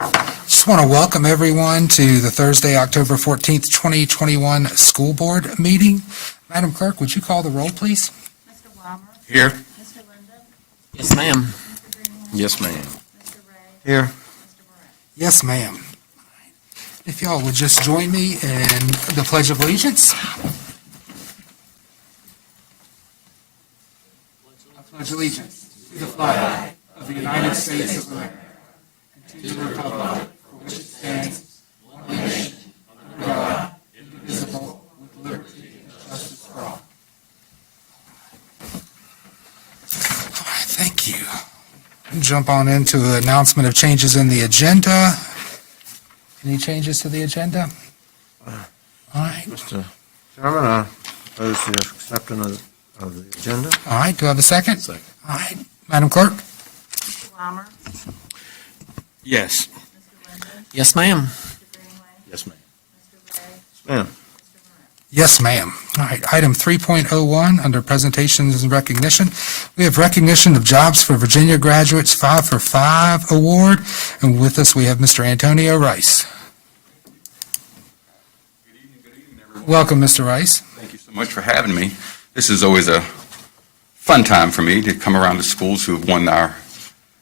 Just want to welcome everyone to the Thursday, October 14th, 2021 School Board meeting. Madam Clerk, would you call the roll, please? Mr. Weimer? Here. Mr. Linden? Yes, ma'am. Mr. Greenway? Yes, ma'am. Mr. Ray? Here. Mr. Moran? Yes, ma'am. If y'all would just join me in the Pledge of Allegiance. I pledge allegiance to the flag of the United States of America and to the republic for which it stands, one nation, under God, indivisible, with liberty and justice for all. All right, thank you. Jump on into the announcement of changes in the agenda. Any changes to the agenda? All right. Mr. Chairman, I propose the acceptance of the agenda. All right, do I have a second? Second. All right, Madam Clerk? Mr. Weimer? Yes. Mr. Linden? Yes, ma'am. Mr. Greenway? Yes, ma'am. Mr. Ray? Ma'am. Mr. Moran? Yes, ma'am. All right, item 3.01, under presentations and recognition. We have recognition of Jobs for Virginia Graduates 5 for 5 Award, and with us we have Mr. Antonio Rice. Good evening, everyone. Welcome, Mr. Rice. Thank you so much for having me. This is always a fun time for me to come around to schools who have won our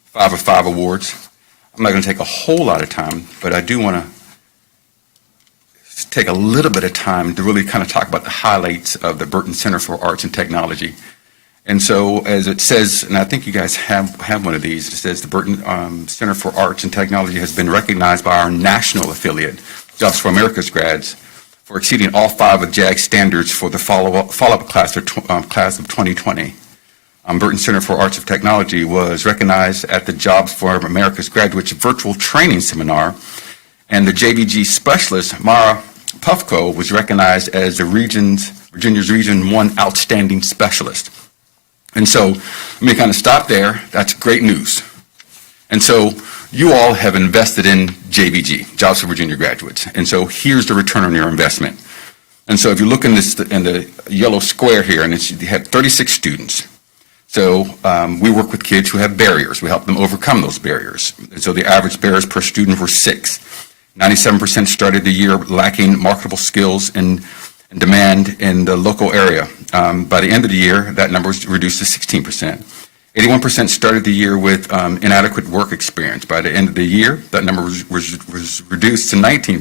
5 of 5 awards. I'm not going to take a whole lot of time, but I do want to take a little bit of time to really kind of talk about the highlights of the Burton Center for Arts and Technology. And so, as it says, and I think you guys have one of these, it says the Burton Center for Arts and Technology has been recognized by our national affiliate, Jobs for America's grads, for exceeding all 5 of JAG standards for the follow-up class of 2020. Burton Center for Arts and Technology was recognized at the Jobs for America's Graduates Virtual Training Seminar, and the JVG specialist, Mara Puffco, was recognized as the Virginia's Region 1 Outstanding Specialist. And so, let me kind of stop there. That's great news. And so, you all have invested in JVG, Jobs for Virginia Graduates. And so, here's the return on your investment. And so, if you look in the yellow square here, and you have 36 students. So, we work with kids who have barriers. We help them overcome those barriers. And so, the average barriers per student were 6. 97% started the year lacking marketable skills and demand in the local area. By the end of the year, that number was reduced to 16%. 81% started the year with inadequate work experience. By the end of the year, that number was reduced to 19%.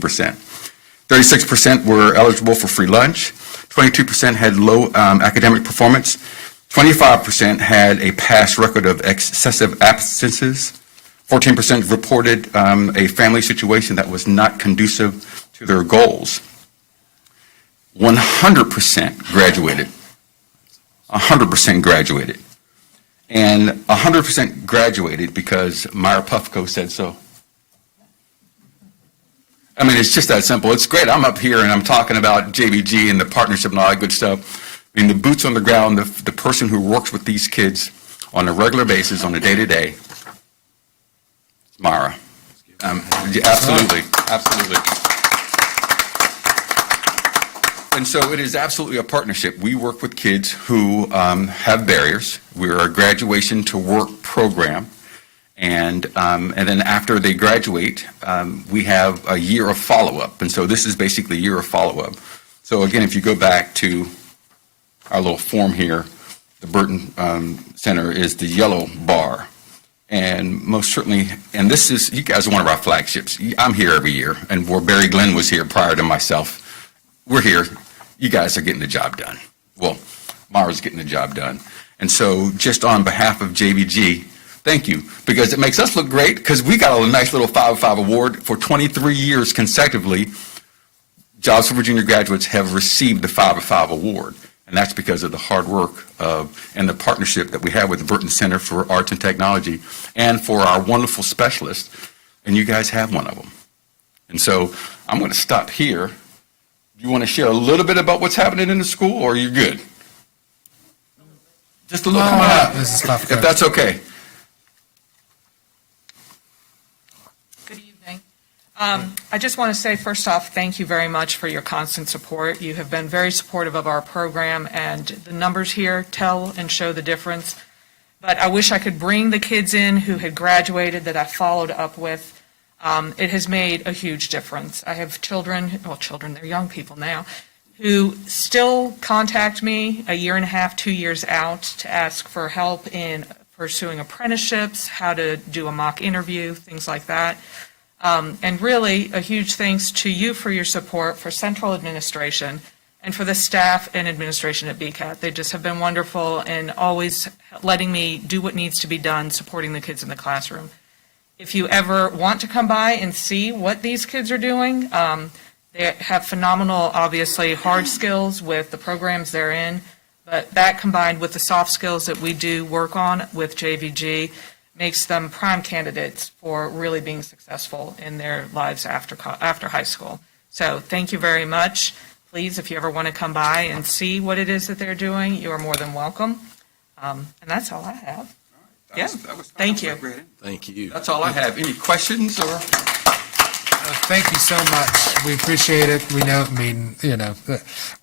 36% were eligible for free lunch. 22% had low academic performance. 25% had a past record of excessive absences. 14% reported a family situation that was not conducive to their goals. 100% graduated. 100% graduated. And 100% graduated because Myra Puffco said so. I mean, it's just that simple. It's great. I'm up here and I'm talking about JVG and the partnership and all that good stuff. I mean, the boots on the ground, the person who works with these kids on a regular basis, on a day-to-day, Myra. Absolutely. Absolutely. And so it is absolutely a partnership. We work with kids who have barriers. We're a graduation to work program. And then after they graduate, we have a year of follow-up. And so this is basically a year of follow-up. So again, if you go back to our little form here, the Burton Center is the yellow bar. And most certainly, and this is, you guys are one of our flagships. I'm here every year, and where Barry Glenn was here prior to myself. We're here. You guys are getting the job done. Well, Mara's getting the job done. And so just on behalf of JVG, thank you, because it makes us look great, because we got a nice little 5 of 5 award for 23 years consecutively. Jobs for Virginia Graduates have received the 5 of 5 award. And that's because of the hard work and the partnership that we have with the Burton Center for Arts and Technology and for our wonderful specialists. And you guys have one of them. And so I'm going to stop here. Do you want to share a little bit about what's happening in the school, or are you good? Just a little, come on up, This is tough. if that's okay. Good evening. I just want to say, first off, thank you very much for your constant support. You have been very supportive of our program, and the numbers here tell and show the difference. But I wish I could bring the kids in who had graduated that I followed up with. It has made a huge difference. I have children, they're young people now, who still contact me a year and a half, 2 years out to ask for help in pursuing apprenticeships, how to do a mock interview, things like that. And really, a huge thanks to you for your support, for central administration, and for the staff and administration at BCAT. They just have been wonderful and always letting me do what needs to be done, supporting the kids in the classroom. If you ever want to come by and see what these kids are doing, they have phenomenal, obviously, hard skills with the programs they're in, but that combined with the soft skills that we do work on with JVG makes them prime candidates for really being successful in their lives after high school. So thank you very much. Please, if you ever want to come by and see what it is that they're doing, you are more than welcome. And that's all I have. Yeah, thank you. Thank you. That's all I have. Any questions or? Thank you so much. We appreciate it. We know,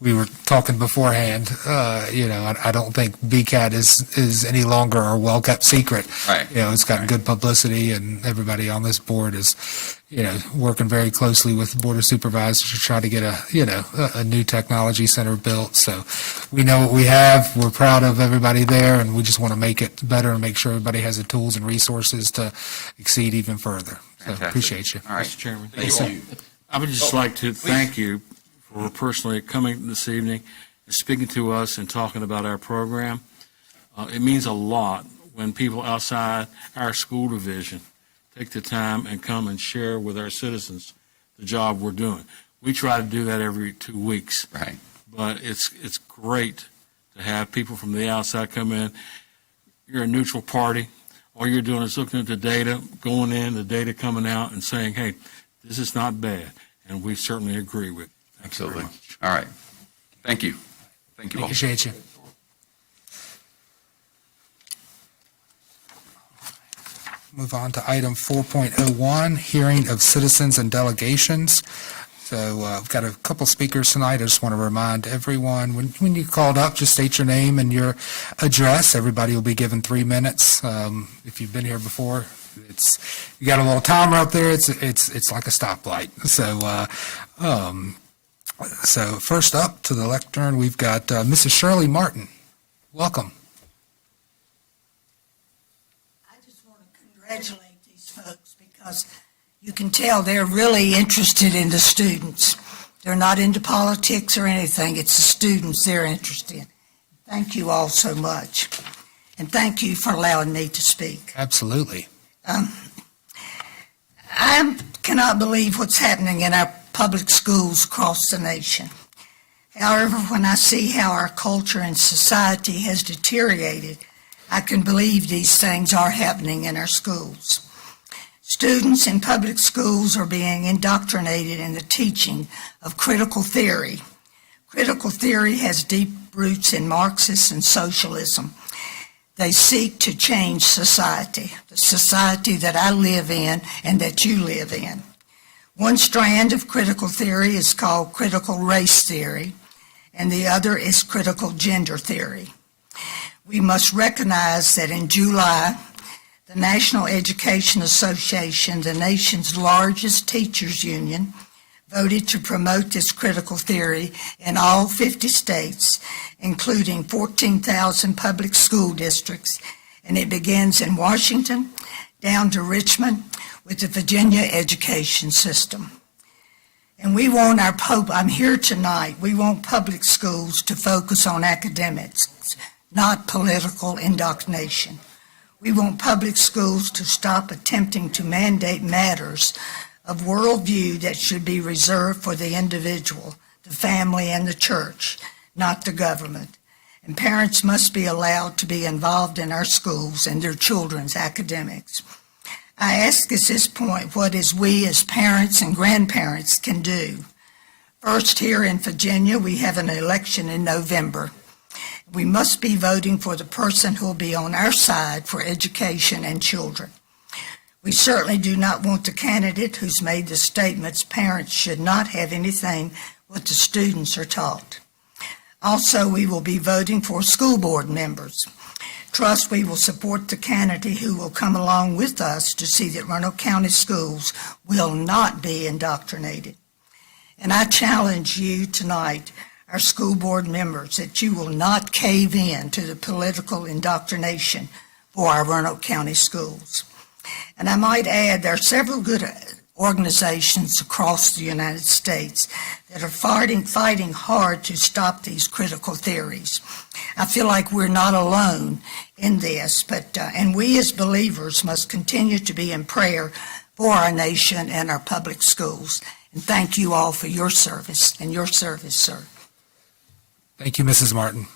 we were talking beforehand, I don't think BCAT is any longer a well-kept secret. Right. It's gotten good publicity, and everybody on this board is, working very closely with the Board of Supervisors to try to get a new technology center built. So we know what we have. We're proud of everybody there, and we just want to make it better and make sure everybody has the tools and resources to exceed even further. So Fantastic. appreciate you. All right. Mr. Chairman. Thank you. I would just like to thank you for personally coming this evening and speaking to us and talking about our program. It means a lot when people outside our school division take the time and come and share with our citizens the job we're doing. We try to do that every 2 weeks. Right. But it's great to have people from the outside come in. You're a neutral party. All you're doing is looking at the data, going in, the data coming out, and saying, hey, this is not bad. And we certainly agree with it. Thank you very Absolutely. much. All right. Thank you. Thank you all. Appreciate you. Move on to item 4.01, hearing of citizens and delegations. So I've got a couple speakers tonight. I just want to remind everyone, when you called up, just state your name and your address. Everybody will be given 3 minutes. If you've been here before, you got a little timer up there. It's like a stoplight. So first up to the lectern, we've got Mrs. Shirley Martin. Welcome. I just want to congratulate these folks because you can tell they're really interested in the students. They're not into politics or anything. It's the students they're interested in. Thank you all so much. And thank you for allowing me to speak. Absolutely. I cannot believe what's happening in our public schools across the nation. However, when I see how our culture and society has deteriorated, I can believe these things are happening in our schools. Students in public schools are being indoctrinated in the teaching of critical theory. Critical theory has deep roots in Marxism and socialism. They seek to change society, the society that I live in and that you live in. One strand of critical theory is called critical race theory, and the other is critical gender theory. We must recognize that in July, the National Education Association, the nation's largest teachers union, voted to promote this critical theory in all 50 states, including 14,000 public school districts, and it begins in Washington down to Richmond with the Virginia education system. And we want I'm here tonight, we want public schools to focus on academics, not political indoctrination. We want public schools to stop attempting to mandate matters of worldview that should be reserved for the individual, the family, and the church, not the government. And parents must be allowed to be involved in our schools and their children's academics. I ask at this point what is we as parents and grandparents can do. First, here in Virginia, we have an election in November. We must be voting for the person who will be on our side for education and children. We certainly do not want the candidate who's made the statements parents should not have anything what the students are taught. Also, we will be voting for school board members. trust we will support the candidate who will come along with us to see that Roanoke County schools will not be indoctrinated. And I challenge you tonight, our school board members, that you will not cave in to the political indoctrination for our Roanoke County schools. And I might add, there are several good organizations across the United States that are fighting hard to stop these critical theories. I feel like we're not alone in this, and we as believers must continue to be in prayer for our nation and our public schools. And thank you all for your service, sir. Thank you, Mrs. Martin.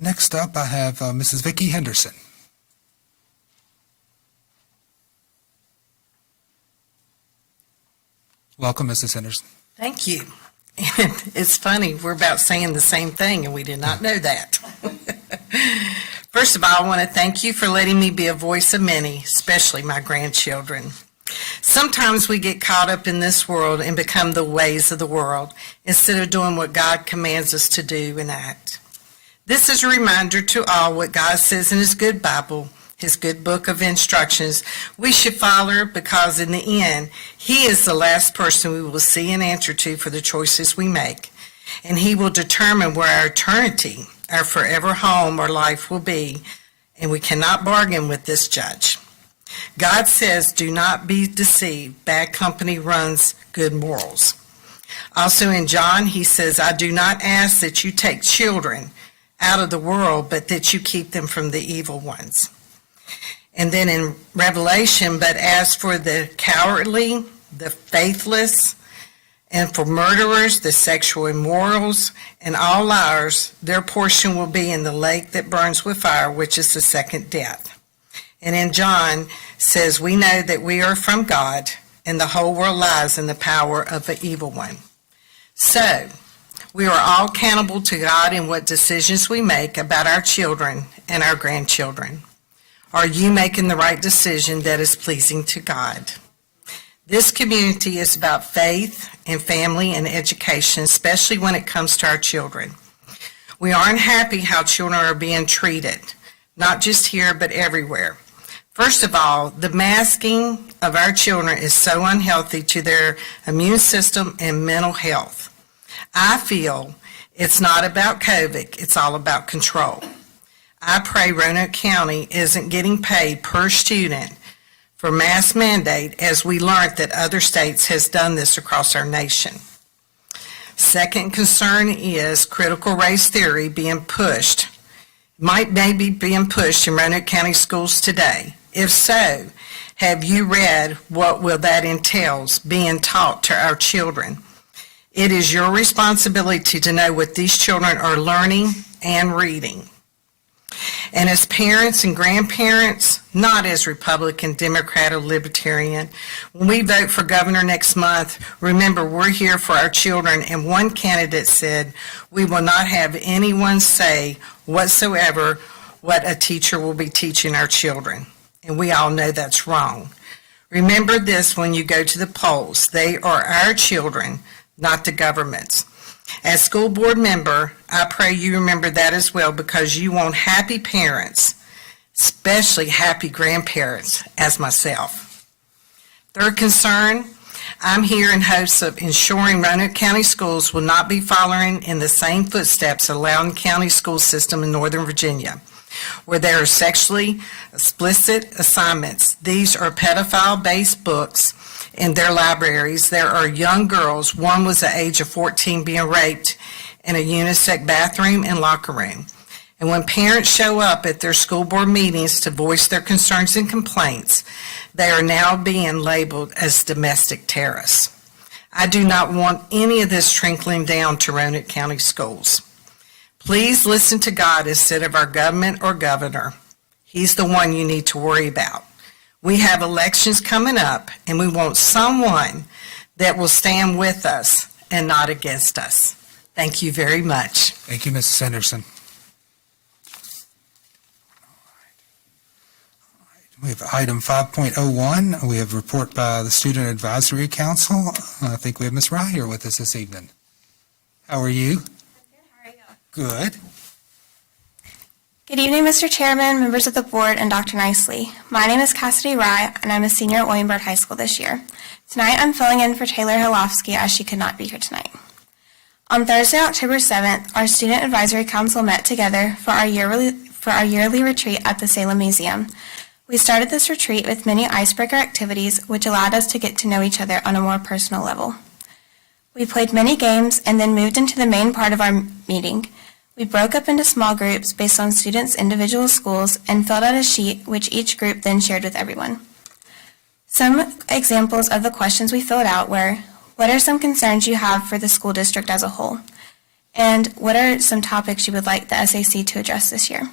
Next up, I have Mrs. Vicki Henderson. Welcome, Mrs. Henderson. Thank you. And it's funny, we're about saying the same thing, and we did not know that. First of all, I want to thank you for letting me be a voice of many, especially my grandchildren. Sometimes we get caught up in this world and become the ways of the world instead of doing what God commands us to do and act. This is a reminder to all what God says in His good Bible, His good book of instructions. We should follow because in the end, He is the last person we will see and answer to for the choices we make. And He will determine where our eternity, our forever home or life will be. And we cannot bargain with this judge. God says, do not be deceived. Bad company runs good morals. Also in John, He says, I do not ask that you take children out of the world, but that you keep them from the evil ones. And then in Revelation, but as for the cowardly, the faithless, and for murderers, the sexual immorals, and all liars, their portion will be in the lake that burns with fire, which is the second death. And in John says, we know that we are from God, and the whole world lies in the power of the evil one. So, we are all accountable to God in what decisions we make about our children and our grandchildren. Are you making the right decision that is pleasing to God? This community is about faith and family and education, especially when it comes to our children. We aren't happy how children are being treated, not just here, but everywhere. First of all, the masking of our children is so unhealthy to their immune system and mental health. I feel it's not about COVID, it's all about control. I pray Roanoke County isn't getting paid per student for mask mandate, as we learned that other states has done this across our nation. Second concern is critical race theory being pushed, maybe being pushed in Roanoke County schools today. If so, have you read what will that entails being taught to our children? It is your responsibility to know what these children are learning and reading. And as parents and grandparents, not as Republican, Democrat, or Libertarian, when we vote for governor next month, remember we're here for our children, and one candidate said, we will not have anyone say whatsoever what a teacher will be teaching our children. And we all know that's wrong. Remember this when you go to the polls. They are our children, not the government's. As school board member, I pray you remember that as well, because you want happy parents, especially happy grandparents, as myself. Third concern, I'm here in hopes of ensuring Roanoke County schools will not be following in the same footsteps of Loudoun County school system in Northern Virginia, where there are sexually explicit assignments. These are pedophile-based books in their libraries. There are young girls, one was the age of 14, being raped in a unisex bathroom and locker room. And when parents show up at their school board meetings to voice their concerns and complaints, they are now being labeled as domestic terrorists. I do not want any of this trickling down to Roanoke County schools. Please listen to God instead of our government or governor. He's the one you need to worry about. We have elections coming up, and we want someone that will stand with us and not against us. Thank you very much. Thank you, Mrs. Henderson. We have item 5.01. We have report by the Student Advisory Council. I think we have Ms. Rye here with us this evening. How are you? How Good. Good evening, Mr. Chairman, members of the board, and Dr. Nicely. My name is Cassidy Rye, and I'm a senior at Williamsburg High School this year. Tonight, I'm filling in for Taylor Hilofsky as she could not be here tonight. On Thursday, October 7th, our Student Advisory Council met together for our yearly retreat at the Salem Museum. We started this retreat with many icebreaker activities, which allowed us to get to know each other on a more personal level. We played many games and then moved into the main part of our meeting. We broke up into small groups based on students' individual schools and filled out a sheet which each group then shared with everyone. Some examples of the questions we filled out were, what are some concerns you have for the school district as a whole? And what are some topics you would like the SAC to address this year?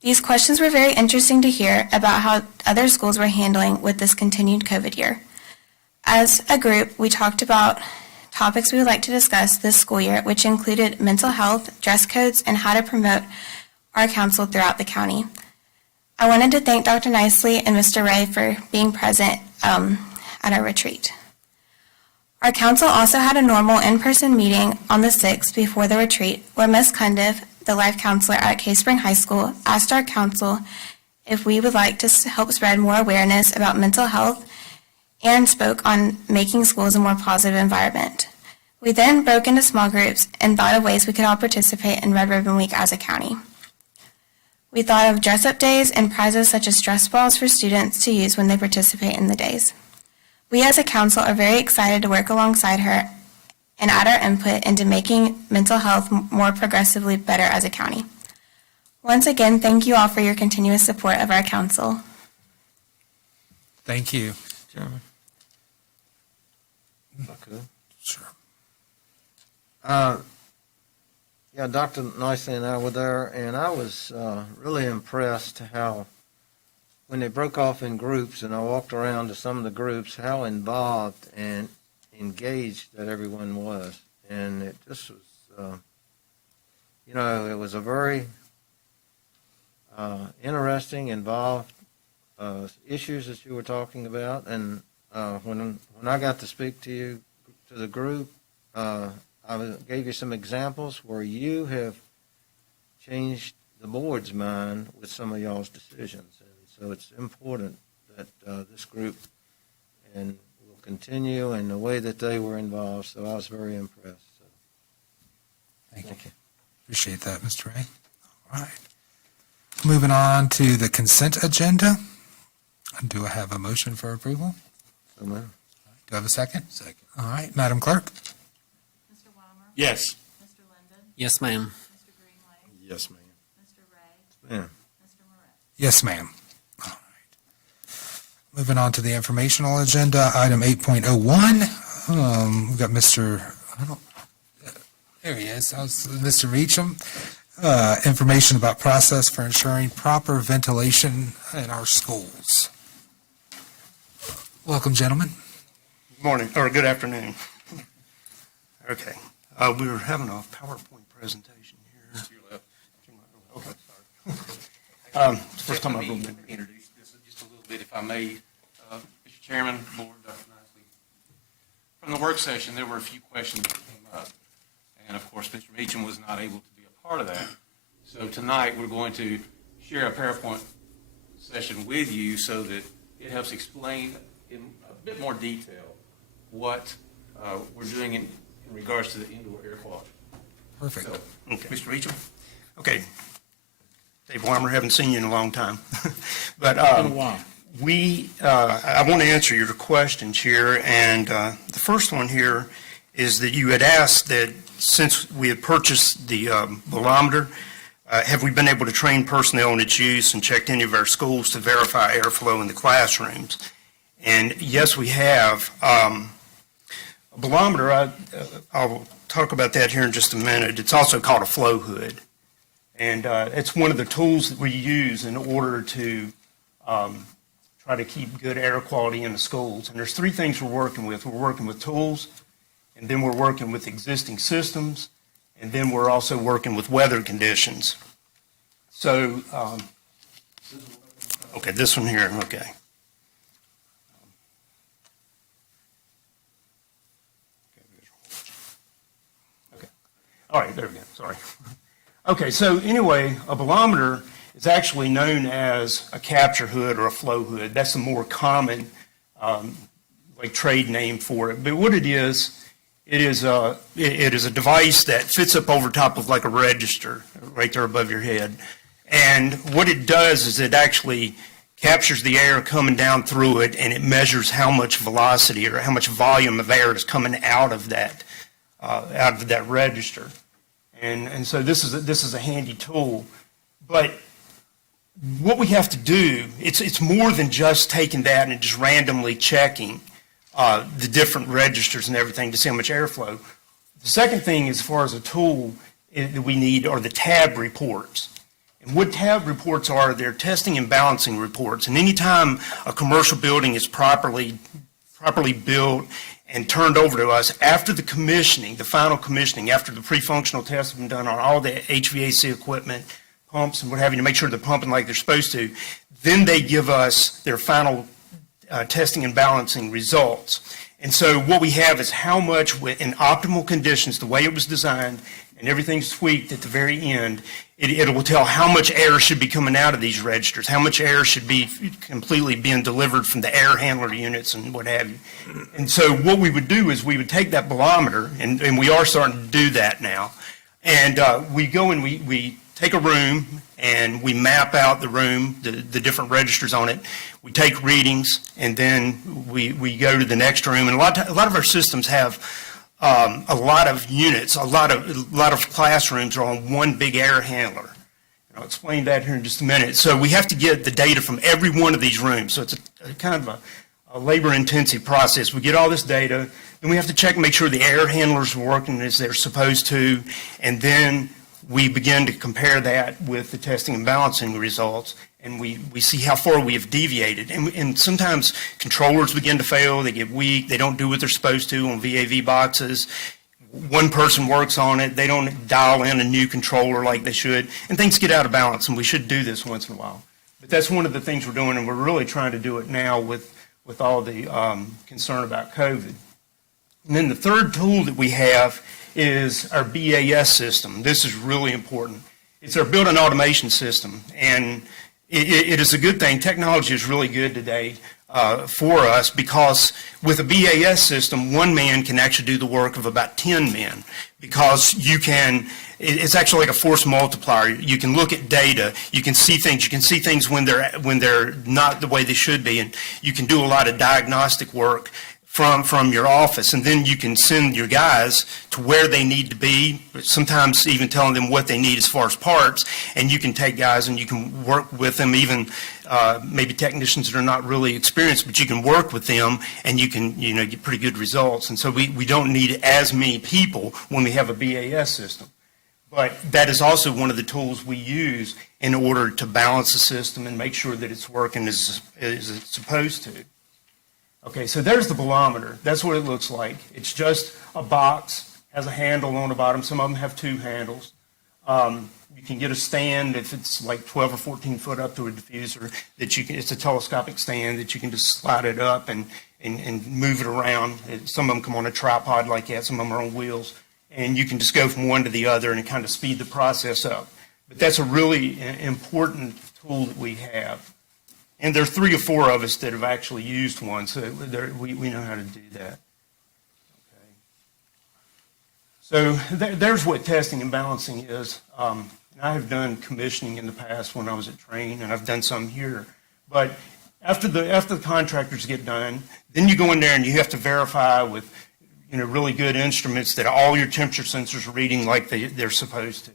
These questions were very interesting to hear about how other schools were handling with this continued COVID year. As a group, we talked about topics we would like to discuss this school year, which included mental health, dress codes, and how to promote our council throughout the county. I wanted to thank Dr. Nicely and Mr. Ray for being present at our retreat. Our council also had a normal in-person meeting on the 6th before the retreat, where Ms. Cundiff, the life counselor at Cave Spring High School, asked our council if we would like to help spread more awareness about mental health and spoke on making schools a more positive environment. We then broke into small groups and thought of ways we could all participate in Red Ribbon Week as a county. We thought of dress-up days and prizes such as dress balls for students to use when they participate in the days. We as a council are very excited to work alongside her and add our input into making mental health more progressively better as a county. Once again, thank you all for your continuous support of our council. Thank you. Chairman. If I could. Sure. Yeah, Dr. Nicely and I were there, and I was really impressed how, when they broke off in groups, and I walked around to some of the groups, how involved and engaged that everyone was. And it just was, it was a very interesting, involved issues that you were talking about. And when I got to speak to the group, gave you some examples where you have changed the board's mind with some of y'all's decisions. And so it's important that this group and will continue in the way that they were involved. So I was very impressed. So. Thank you. Appreciate that, Mr. Ray. All right. Moving on to the consent agenda. Do I have a motion for approval? So, man. Do I have a second? Second. All right, Madam Clerk? Mr. Weimer? Yes. Mr. Linden? Yes, ma'am. Mr. Greenway? Yes, ma'am. Mr. Ray? Yeah. Mr. Moret? Yes, ma'am. All right. Moving on to the informational agenda, item 8.01. We've got there he is, Mr. Meacham. Information about process for ensuring proper ventilation in our schools. Welcome, gentlemen. Good morning, or good afternoon. Okay, we were having a PowerPoint presentation here. To your left. Okay, sorry. First time I've been introduce this just a little bit, if I may. Mr. Chairman, Board, Dr. Nicely. From the work session, there were a few questions that came up. And of course, Mr. Meacham was not able to be a part of that. So tonight, we're going to share a PowerPoint session with you so that it helps explain in a bit more detail what we're doing in regards to the indoor air quality. Perfect. So, Okay. Mr. Meacham? Okay. Dave Weimer, haven't seen you in a long time. But Been a while. I want to answer your questions here, and the first one here is that you had asked that since we had purchased the barometer, have we been able to train personnel in its use and checked any of our schools to verify airflow in the classrooms? And yes, we have. A barometer, I'll talk about that here in just a minute. It's also called a flow hood. And it's one of the tools that we use in order to try to keep good air quality in the schools. And there's three things we're working with. We're working with tools, and then we're working with existing systems, and then we're also working with weather conditions. So, okay, this one here, okay. All right, there we go, sorry. Okay, so anyway, a bolometer is actually known as a capture hood or a flow hood. That's a more common like trade name for it. But what it is a device that fits up over top of like a register right there above your head. And what it does is it actually captures the air coming down through it, and it measures how much velocity or how much volume of air is coming out of that register. And so this is a handy tool. But what we have to do, it's more than just taking that and just randomly checking the different registers and everything to see how much airflow. The second thing, as far as a tool that we need, are the tab reports. And what tab reports are, they're testing and balancing reports. And anytime a commercial building is properly built and turned over to us, after the commissioning, the final commissioning, after the pre-functional tests have been done on all the HVAC equipment, pumps and what have you, to make sure they're pumping like they're supposed to, then they give us their final testing and balancing results. And so what we have is how much in optimal conditions, the way it was designed, and everything's tweaked at the very end, it will tell how much air should be coming out of these registers, how much air should be completely being delivered from the air handler units and what have you. And so what we would do is we would take that bolometer, and we are starting to do that now, and we go and we take a room and we map out the room, the different registers on it. We take readings, and then we go to the next room. And a lot of our systems have a lot of units, a lot of classrooms are on one big air handler. And I'll explain that here in just a minute. So we have to get the data from every one of these rooms. So it's a kind of a labor-intensive process. We get all this data, then we have to check and make sure the air handlers are working as they're supposed to, and then we begin to compare that with the testing and balancing results, and we see how far we have deviated. And sometimes controllers begin to fail, they get weak, they don't do what they're supposed to on VAV boxes. One person works on it, they don't dial in a new controller like they should, and things get out of balance, and we should do this once in a while. But that's one of the things we're doing, and we're really trying to do it now with all the concern about COVID. And then the third tool that we have is our BAS system. This is really important. It's our building automation system, and it is a good thing. Technology is really good today for us, because with a BAS system, one man can actually do the work of about 10 men, because it's actually like a force multiplier. You can look at data, you can see things when they're not the way they should be, and you can do a lot of diagnostic work from your office, and then you can send your guys to where they need to be, sometimes even telling them what they need as far as parts, and you can take guys and you can work with them, even maybe technicians that are not really experienced, but you can work with them and you can get pretty good results. And so we don't need as many people when we have a BAS system. But that is also one of the tools we use in order to balance the system and make sure that it's working as it's supposed to. Okay, so there's the bolometer. That's what it looks like. It's just a box, has a handle on the bottom. Some of them have two handles. You can get a stand if it's like 12 or 14 foot up to a diffuser. It's a telescopic stand that you can just slide it up and move it around. Some of them come on a tripod like that. Some of them are on wheels. And you can just go from one to the other and kind of speed the process up. But that's a really important tool that we have. And there are 3 or 4 of us that have actually used one, so we know how to do that. Okay. So there's what testing and balancing is. I have done commissioning in the past when I was at Train, and I've done some here. But after the contractors get done, then you go in there and you have to verify with really good instruments that all your temperature sensors are reading like they're supposed to,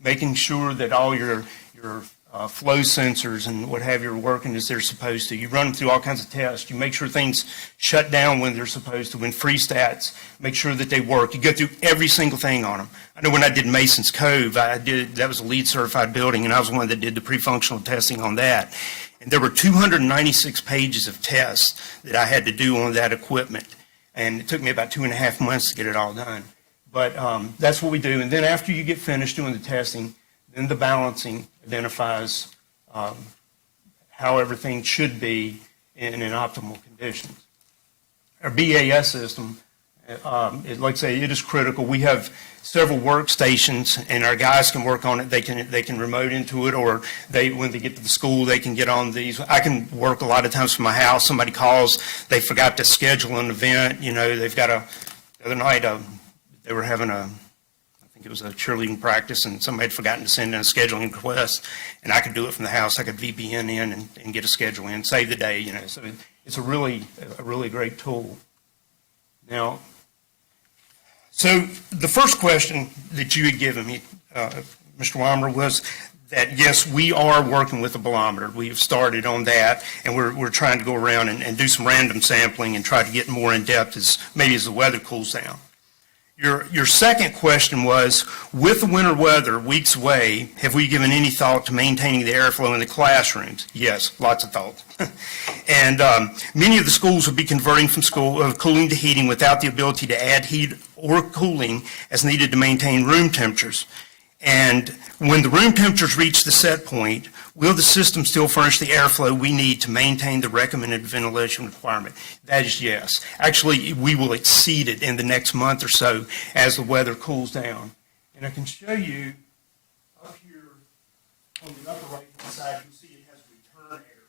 making sure that all your flow sensors and what have you are working as they're supposed to. You run them through all kinds of tests. You make sure things shut down when they're supposed to. When freestats, make sure that they work. You go through every single thing on them. I know when I did Mason's Cove, that was a LEED certified building, and I was the one that did the pre-functional testing on that. And there were 296 pages of tests that I had to do on that equipment. And it took me about 2.5 months to get it all done. But that's what we do. And then after you get finished doing the testing, then the balancing identifies how everything should be in an optimal conditions. Our BAS system, Like I say, it is critical. We have several workstations, and our guys can work on it. They can remote into it, or when they get to the school, they can get on these. I can work a lot of times from my house. Somebody calls, they forgot to schedule an event. They've got the other night, they were having I think it was a cheerleading practice, and somebody had forgotten to send in a scheduling request, and I could do it from the house. I could VPN in and get a schedule in, save the day. So it's a really great tool. Now, so the first question that you had given me, Mr. Weimer, was that, yes, we are working with a bolometer. We've started on that, and we're trying to go around and do some random sampling and try to get more in depth as the weather cools down. Your second question was, with the winter weather weeks away, have we given any thought to maintaining the airflow in the classrooms? Yes, lots of thought. And many of the schools will be converting from cooling to heating without the ability to add heat or cooling as needed to maintain room temperatures. And when the room temperatures reach the set point, will the system still furnish the airflow we need to maintain the recommended ventilation requirement? That is yes. Actually, we will exceed it in the next month or so as the weather cools down. And I can show you up here on the upper right-hand side, you'll see it has return air.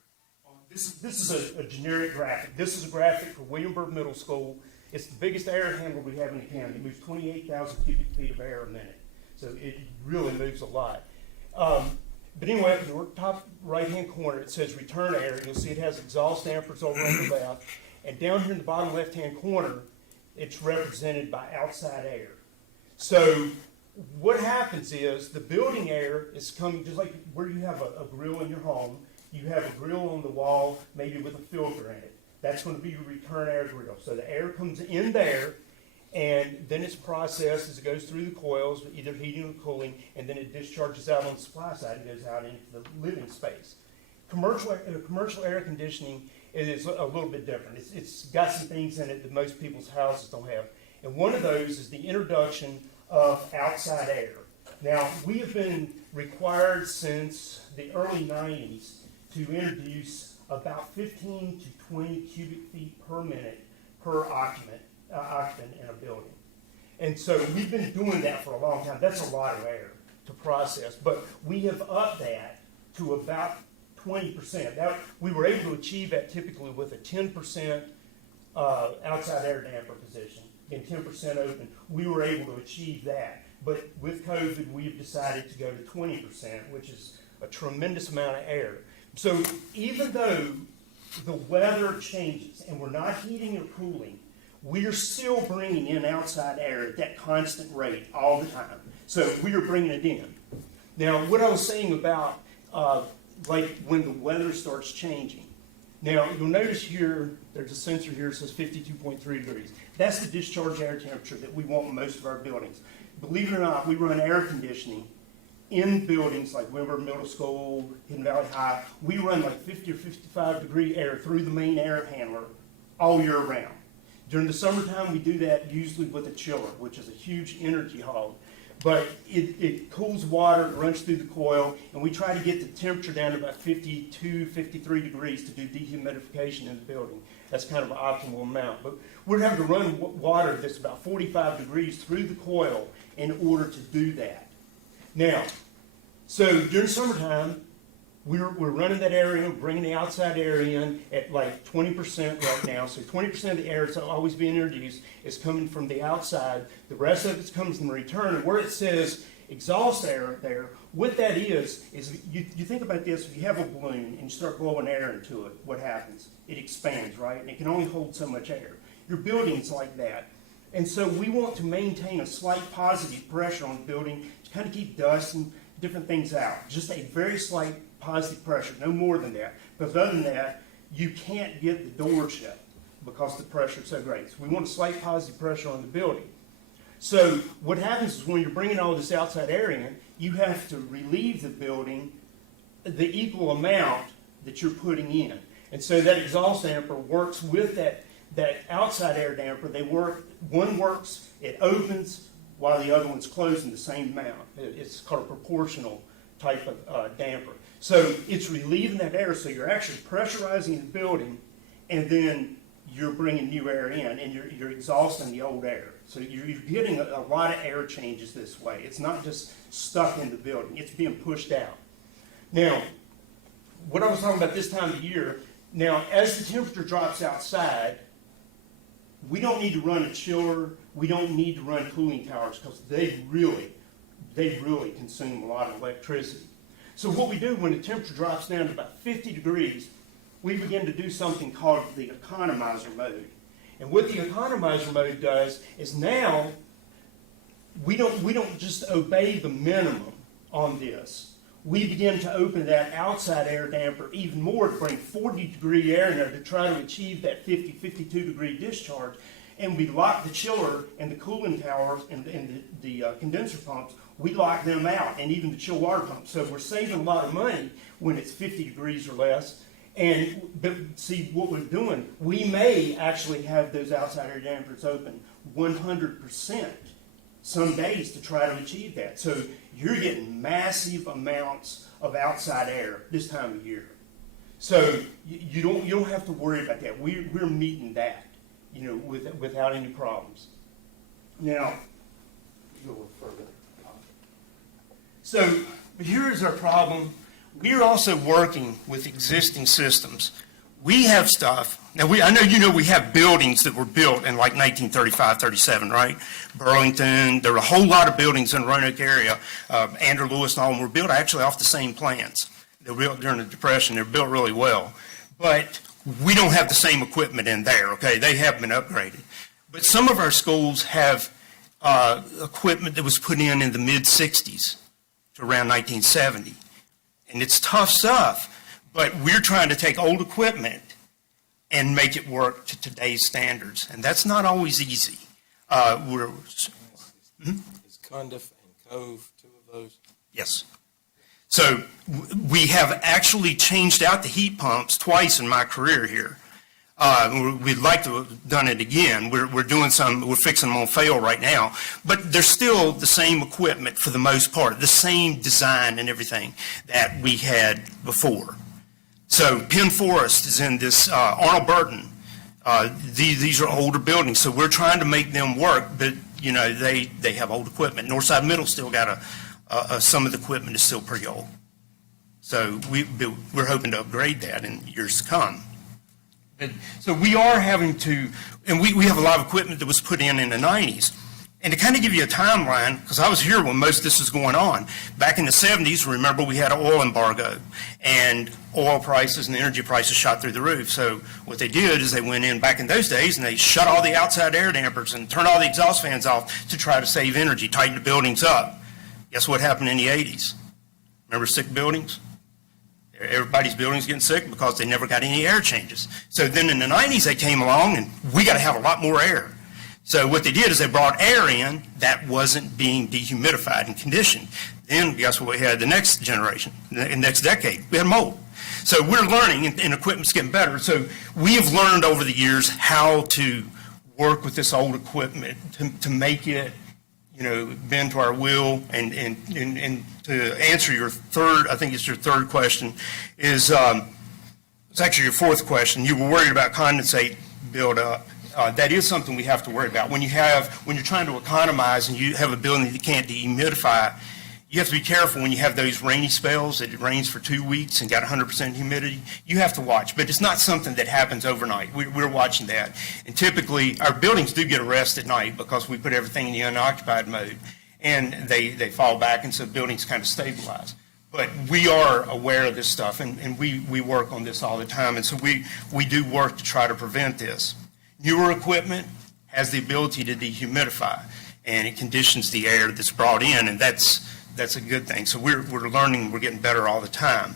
This is a generic graphic. This is a graphic for Williamburg Middle School. It's the biggest air handler we have in the county. It moves 28,000 cubic feet of air a minute. So it really moves a lot. But anyway, up in the top right-hand corner, it says return air. You'll see it has exhaust dampers over on the left. And down here in the bottom left-hand corner, it's represented by outside air. So what happens is the building air is coming, just like where you have a grill in your home, you have a grill on the wall, maybe with a filter in it. That's going to be your return air grill. So the air comes in there, and then it's processed as it goes through the coils, either heating or cooling, and then it discharges out on the supply side. It goes out into the living space. Commercial air conditioning is a little bit different. It's got some things in it that most people's houses don't have. And one of those is the introduction of outside air. Now, we have been required since the early 90s to introduce about 15 to 20 cubic feet per minute per occupant in a building. And so we've been doing that for a long time. That's a lot of air to process, but we have upped that to about 20%. We were able to achieve that typically with a 10% outside air damper position and 10% open. We were able to achieve that. But with COVID, we've decided to go to 20%, which is a tremendous amount of air. So even though the weather changes and we're not heating or cooling, we are still bringing in outside air at that constant rate all the time. So we are bringing it in. Now, what I was saying about like when the weather starts changing. Now, you'll notice here, there's a sensor here that says 52.3 degrees. That's the discharge air temperature that we want in most of our buildings. Believe it or not, we run air conditioning in buildings like Williamburg Middle School, Hidden Valley High. We run like 50 or 55 degree air through the main air handler all year round. During the summertime, we do that usually with a chiller, which is a huge energy hog. But it cools water, it runs through the coil, and we try to get the temperature down to about 52, 53 degrees to do dehumidification in the building. That's kind of an optimal amount. But we're having to run water that's about 45 degrees through the coil in order to do that. Now, so during summertime, we're running that air in, bringing the outside air in at like 20% right now. So 20% of the air that's always being introduced is coming from the outside. The rest of it comes from the return. And where it says exhaust air there, what that is you think about this, if you have a balloon and you start blowing air into it, what happens? It expands, right? And it can only hold so much air. Your building's like that. And so we want to maintain a slight positive pressure on the building to kind of keep dust and different things out. Just a very slight positive pressure, no more than that. But other than that, you can't get the door shut because the pressure is so great. So we want a slight positive pressure on the building. So what happens is when you're bringing all this outside air in, you have to relieve the building the equal amount that you're putting in. And so that exhaust damper works with that outside air damper. One works, it opens while the other one's closing the same amount. It's called a proportional type of damper. So it's relieving that air, so you're actually pressurizing the building, and then you're bringing new air in and you're exhausting the old air. So you're getting a lot of air changes this way. It's not just stuck in the building, it's being pushed out. Now, what I was talking about this time of year, now as the temperature drops outside, we don't need to run a chiller, we don't need to run cooling towers because they really consume a lot of electricity. So what we do when the temperature drops down to about 50 degrees, we begin to do something called the economizer mode. And what the economizer mode does is now we don't just obey the minimum on this. We begin to open that outside air damper even more to bring 40-degree air in there to try to achieve that 50, 52-degree discharge. And we lock the chiller and the cooling towers and the condenser pumps, we lock them out, and even the chill water pumps. So we're saving a lot of money when it's 50 degrees or less. But see what we're doing, we may actually have those outside air dampers open 100% some days to try to achieve that. So you're getting massive amounts of outside air this time of year. So you don't have to worry about that. We're meeting that, without any problems. Now, go a little further. So here is our problem. We're also working with existing systems. We have stuff. Now, I know we have buildings that were built in like 1935, 37, right? Burlington, there were a whole lot of buildings in the Roanoke area. Andrew Lewis and all of them were built actually off the same plans. They were built during the Depression. They were built really well. But we don't have the same equipment in there, okay? They have been upgraded. But some of our schools have equipment that was put in the mid-60s to around 1970. And it's tough stuff, but we're trying to take old equipment and make it work to today's standards. And that's not always easy. Is Cundiff and Cove two of those? Yes. So we have actually changed out the heat pumps twice in my career here. We'd like to have done it again. We're fixing them on fail right now, but they're still the same equipment for the most part, the same design and everything that we had before. So Penn Forest is in this, Arnold Burton. These are older buildings, so we're trying to make them work, but they have old equipment. Northside Middle still got some of the equipment is still pretty old. So we're hoping to upgrade that in years to come. So we are having to, and we have a lot of equipment that was put in the 90s. And to kind of give you a timeline, because I was here when most of this was going on, back in the 70s, remember we had an oil embargo, and oil prices and energy prices shot through the roof. So what they did is they went in back in those days and they shut all the outside air dampers and turned all the exhaust fans off to try to save energy, tighten the buildings up. Guess what happened in the 80s? Remember sick buildings? Everybody's buildings getting sick because they never got any air changes. So then in the 90s, they came along and we got to have a lot more air. So what they did is they brought air in that wasn't being dehumidified and conditioned. Then guess what we had the next generation, the next decade? We had mold. So we're learning and equipment's getting better. So we have learned over the years how to work with this old equipment to make it bend to our will. And to answer your third, I think it's your third question, is it's actually your fourth question. You were worried about condensate buildup. That is something we have to worry about. When you're trying to economize and you have a building that you can't dehumidify, you have to be careful when you have those rainy spells that it rains for 2 weeks and got 100% humidity. You have to watch, but it's not something that happens overnight. We're watching that. And typically, our buildings do get a rest at night because we put everything in the unoccupied mode, and they fall back, and so buildings kind of stabilize. But we are aware of this stuff, and we work on this all the time, and so we do work to try to prevent this. Newer equipment has the ability to dehumidify, and it conditions the air that's brought in, and that's a good thing. So we're learning, we're getting better all the time.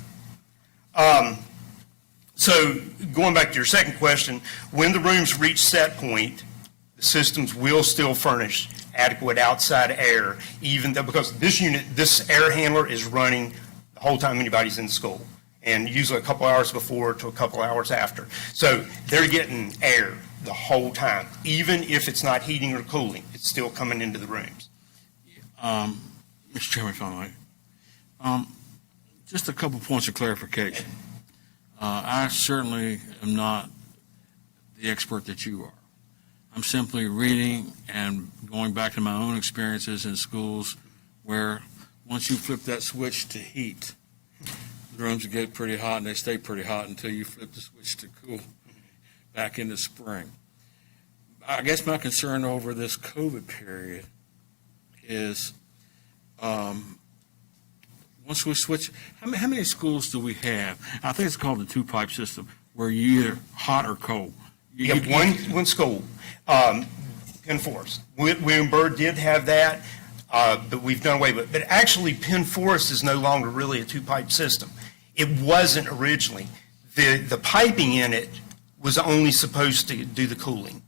So going back to your second question, when the rooms reach set point, the systems will still furnish adequate outside air, even though, because this air handler is running the whole time anybody's in school, and usually a couple hours before to a couple hours after. So they're getting air the whole time, even if it's not heating or cooling, it's still coming into the rooms. Mr. Chairman, if I might. Just a couple points of clarification. I certainly am not the expert that you are. I'm simply reading and going back to my own experiences in schools where once you flip that switch to heat, the rooms get pretty hot and they stay pretty hot until you flip the switch to cool back into spring. I guess my concern over this COVID period is once we switch, how many schools do we have? I think it's called the two-pipe system, where you either hot or cold. We have one school, Penn Forest. Williamsburg did have that, but we've done away with it. But actually, Penn Forest is no longer really a two-pipe system. It wasn't originally. The piping in it was only supposed to do the cooling.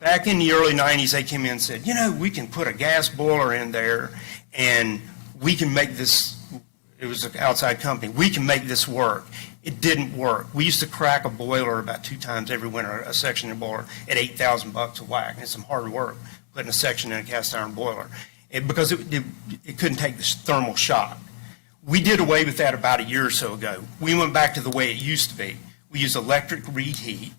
Back in the early 90s, they came in and said, we can put a gas boiler in there, and we can make this, it was an outside company, we can make this work. It didn't work. We used to crack a boiler about 2 times every winter, a section in boiler, at $8,000 a whack. And it's some hard work putting a section in a cast iron boiler because it couldn't take this thermal shock. We did away with that about a year or so ago. We went back to the way it used to be. We use electric reheat,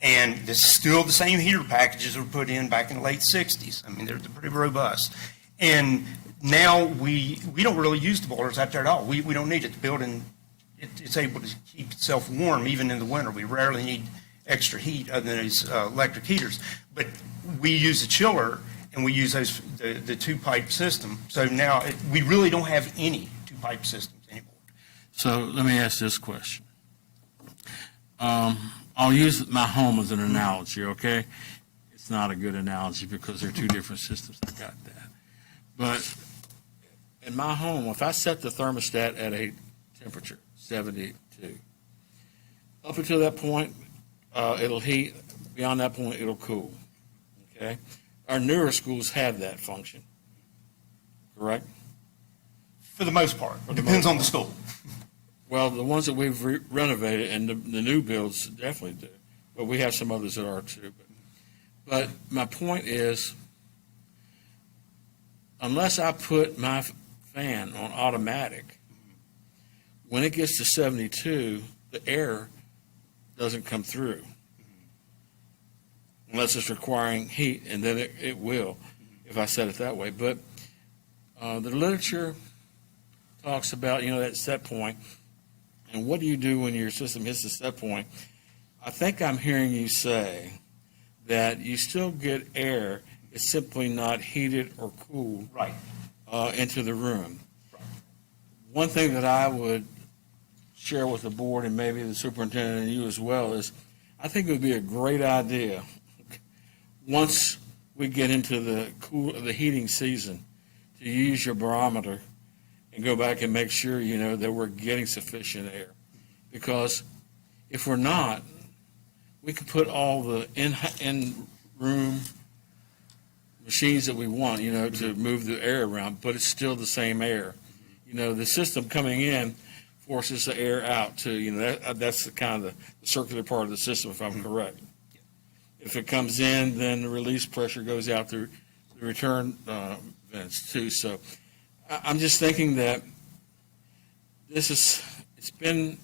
and it's still the same heater packages were put in back in the late 60s. I mean, they're pretty robust. And now we don't really use the boilers out there at all. We don't need it. The building, it's able to keep itself warm even in the winter. We rarely need extra heat other than these electric heaters. But we use a chiller, and we use the two-pipe system. So now we really don't have any two-pipe systems anymore. So let me ask this question. I'll use my home as an analogy, okay? It's not a good analogy because they're two different systems. I got that. But in my home, if I set the thermostat at a temperature, 72, up until that point, it'll heat. Beyond that point, it'll cool, okay? Our newer schools have that function, correct? For the most part. It depends on the school. Well, the ones that we've renovated and the new builds definitely do, but we have some others that are too. But my point is, unless I put my fan on automatic, when it gets to 72, the air doesn't come through unless it's requiring heat, and then it will if I set it that way. But the literature talks about, that set point. And what do you do when your system hits the set point? I think I'm hearing you say that you still get air, it's simply not heated or cooled right into the room. Right. One thing that I would share with the board and maybe the superintendent and you as well is I think it would be a great idea once we get into the heating season to use your barometer and go back and make sure, that we're getting sufficient air. Because if we're not, we can put all the in-room machines that we want, to move the air around, but it's still the same air. The system coming in forces the air out too. That's the kind of the circular part of the system, if I'm correct. If it comes in, then the release pressure goes out through the return vents too. So I'm just thinking that it's been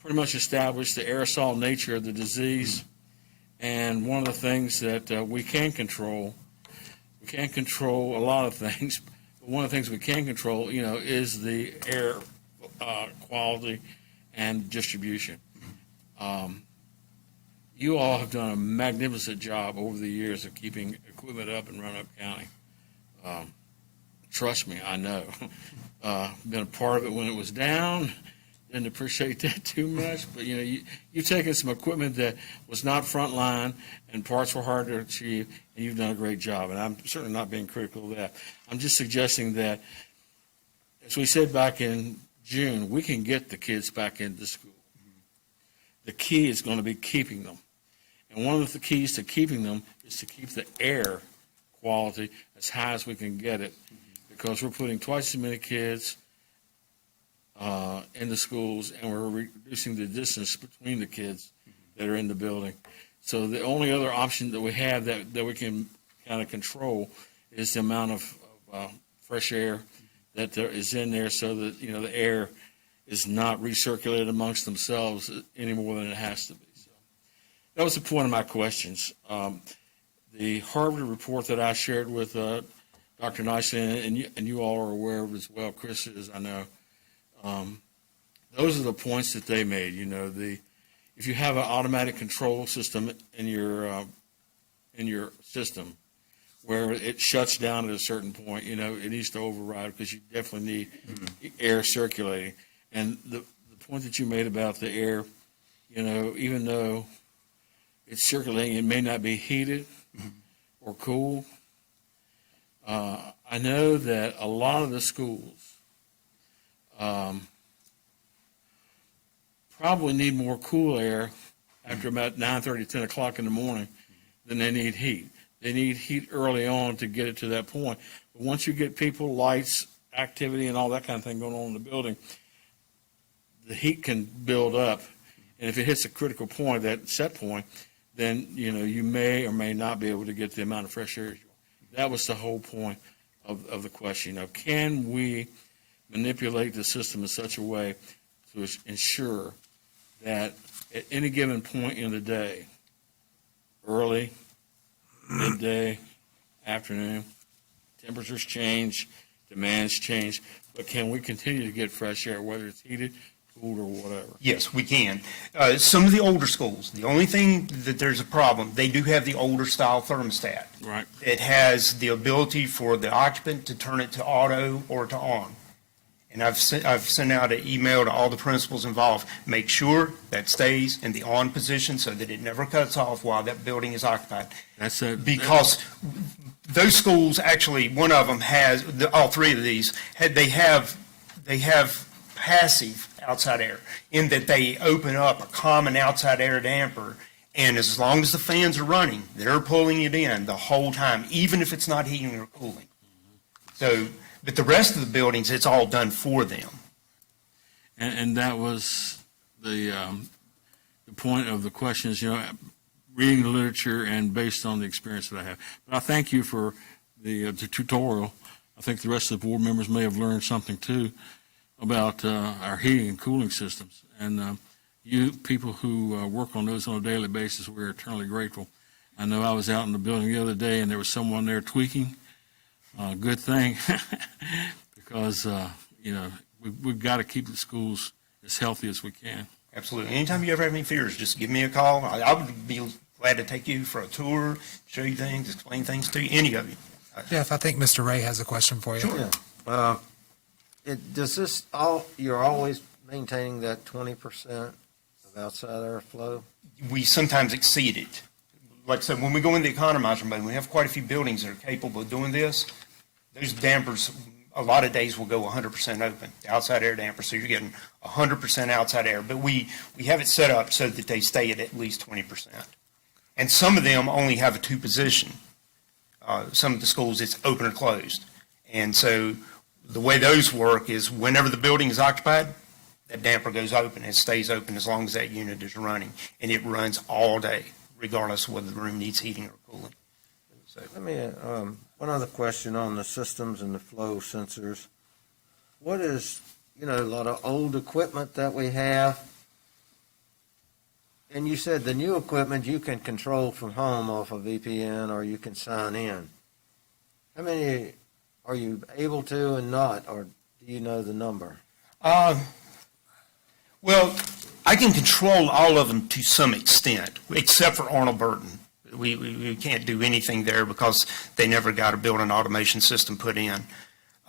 pretty much established, the aerosol nature of the disease, and one of the things that we can't control a lot of things, but one of the things we can control, is the air quality and distribution. You all have done a magnificent job over the years of keeping equipment up in Roanoke County. Trust me, I know. Been a part of it when it was down. Didn't appreciate that too much, but you've taken some equipment that was not frontline and parts were hard to achieve, and you've done a great job. And I'm certainly not being critical of that. I'm just suggesting that, as we said back in June, we can get the kids back into school. The key is going to be keeping them. And one of the keys to keeping them is to keep the air quality as high as we can get it, because we're putting twice as many kids in the schools, and we're reducing the distance between the kids that are in the building. So the only other option that we have that we can kind of control is the amount of fresh air that there is in there, so that the air is not recirculated amongst themselves any more than it has to be. So That was the point of my questions. The Harvard report that I shared with Dr. Nicely, and you all are aware of as well, Chris is, I know. Those are the points that they made. If you have an automatic control system in your system where it shuts down at a certain point, it needs to override because you definitely need air circulating. And the point that you made about the air, even though it's circulating, it may not be heated or cool. I know that a lot of the schools probably need more cool air after about 9:30, 10 o'clock in the morning than they need heat. They need heat early on to get it to that point. But once you get people, lights, activity, and all that kind of thing going on in the building, the heat can build up. And if it hits a critical point, that set point, then, you may or may not be able to get the amount of fresh air. That was the whole point of the question. Can we manipulate the system in such a way to ensure that at any given point in the day, early, midday, afternoon, temperatures change, demands change, but can we continue to get fresh air, whether it's heated, cooled, or whatever? Yes, we can. Some of the older schools, the only thing that there's a problem, they do have the older style thermostat. Right. It has the ability for the occupant to turn it to auto or to on. And I've sent out an email to all the principals involved. Make sure that stays in the on position so that it never cuts off while that building is occupied. That's it. Because those schools, actually, one of them has, all three of these, they have passive outside air in that they open up a common outside air damper, and as long as the fans are running, they're pulling it in the whole time, even if it's not heating or cooling. So, but the rest of the buildings, it's all done for them. And that was the point of the questions, reading the literature and based on the experience that I have. But I thank you for the tutorial. I think the rest of the board members may have learned something too about our heating and cooling systems. And you people who work on those on a daily basis, we're eternally grateful. I know I was out in the building the other day and there was someone there tweaking. Good thing, because, we've got to keep the schools as healthy as we can. Absolutely. Anytime you ever have any fears, just give me a call. I would be glad to take you for a tour, show you things, explain things to you, any of you. Jeff, I think Mr. Ray has a question for you. Yeah. Does this you're always maintaining that 20% of outside airflow? We sometimes exceed it. Like I said, when we go in the economizer mode, we have quite a few buildings that are capable of doing this. Those dampers, a lot of days will go 100% open, the outside air damper, so you're getting 100% outside air. But we have it set up so that they stay at least 20%. And some of them only have a two position. Some of the schools, it's open or closed. And so the way those work is whenever the building is occupied, that damper goes open. It stays open as long as that unit is running. And it runs all day, regardless of whether the room needs heating or cooling. So, Let me, one other question on the systems and the flow sensors. What is, a lot of old equipment that we have, and you said the new equipment you can control from home off a VPN or you can sign in. How many are you able to and not, or do you know the number? well, I can control all of them to some extent, except for Arnold Burton. We can't do anything there because they never got a built-in automation system put in.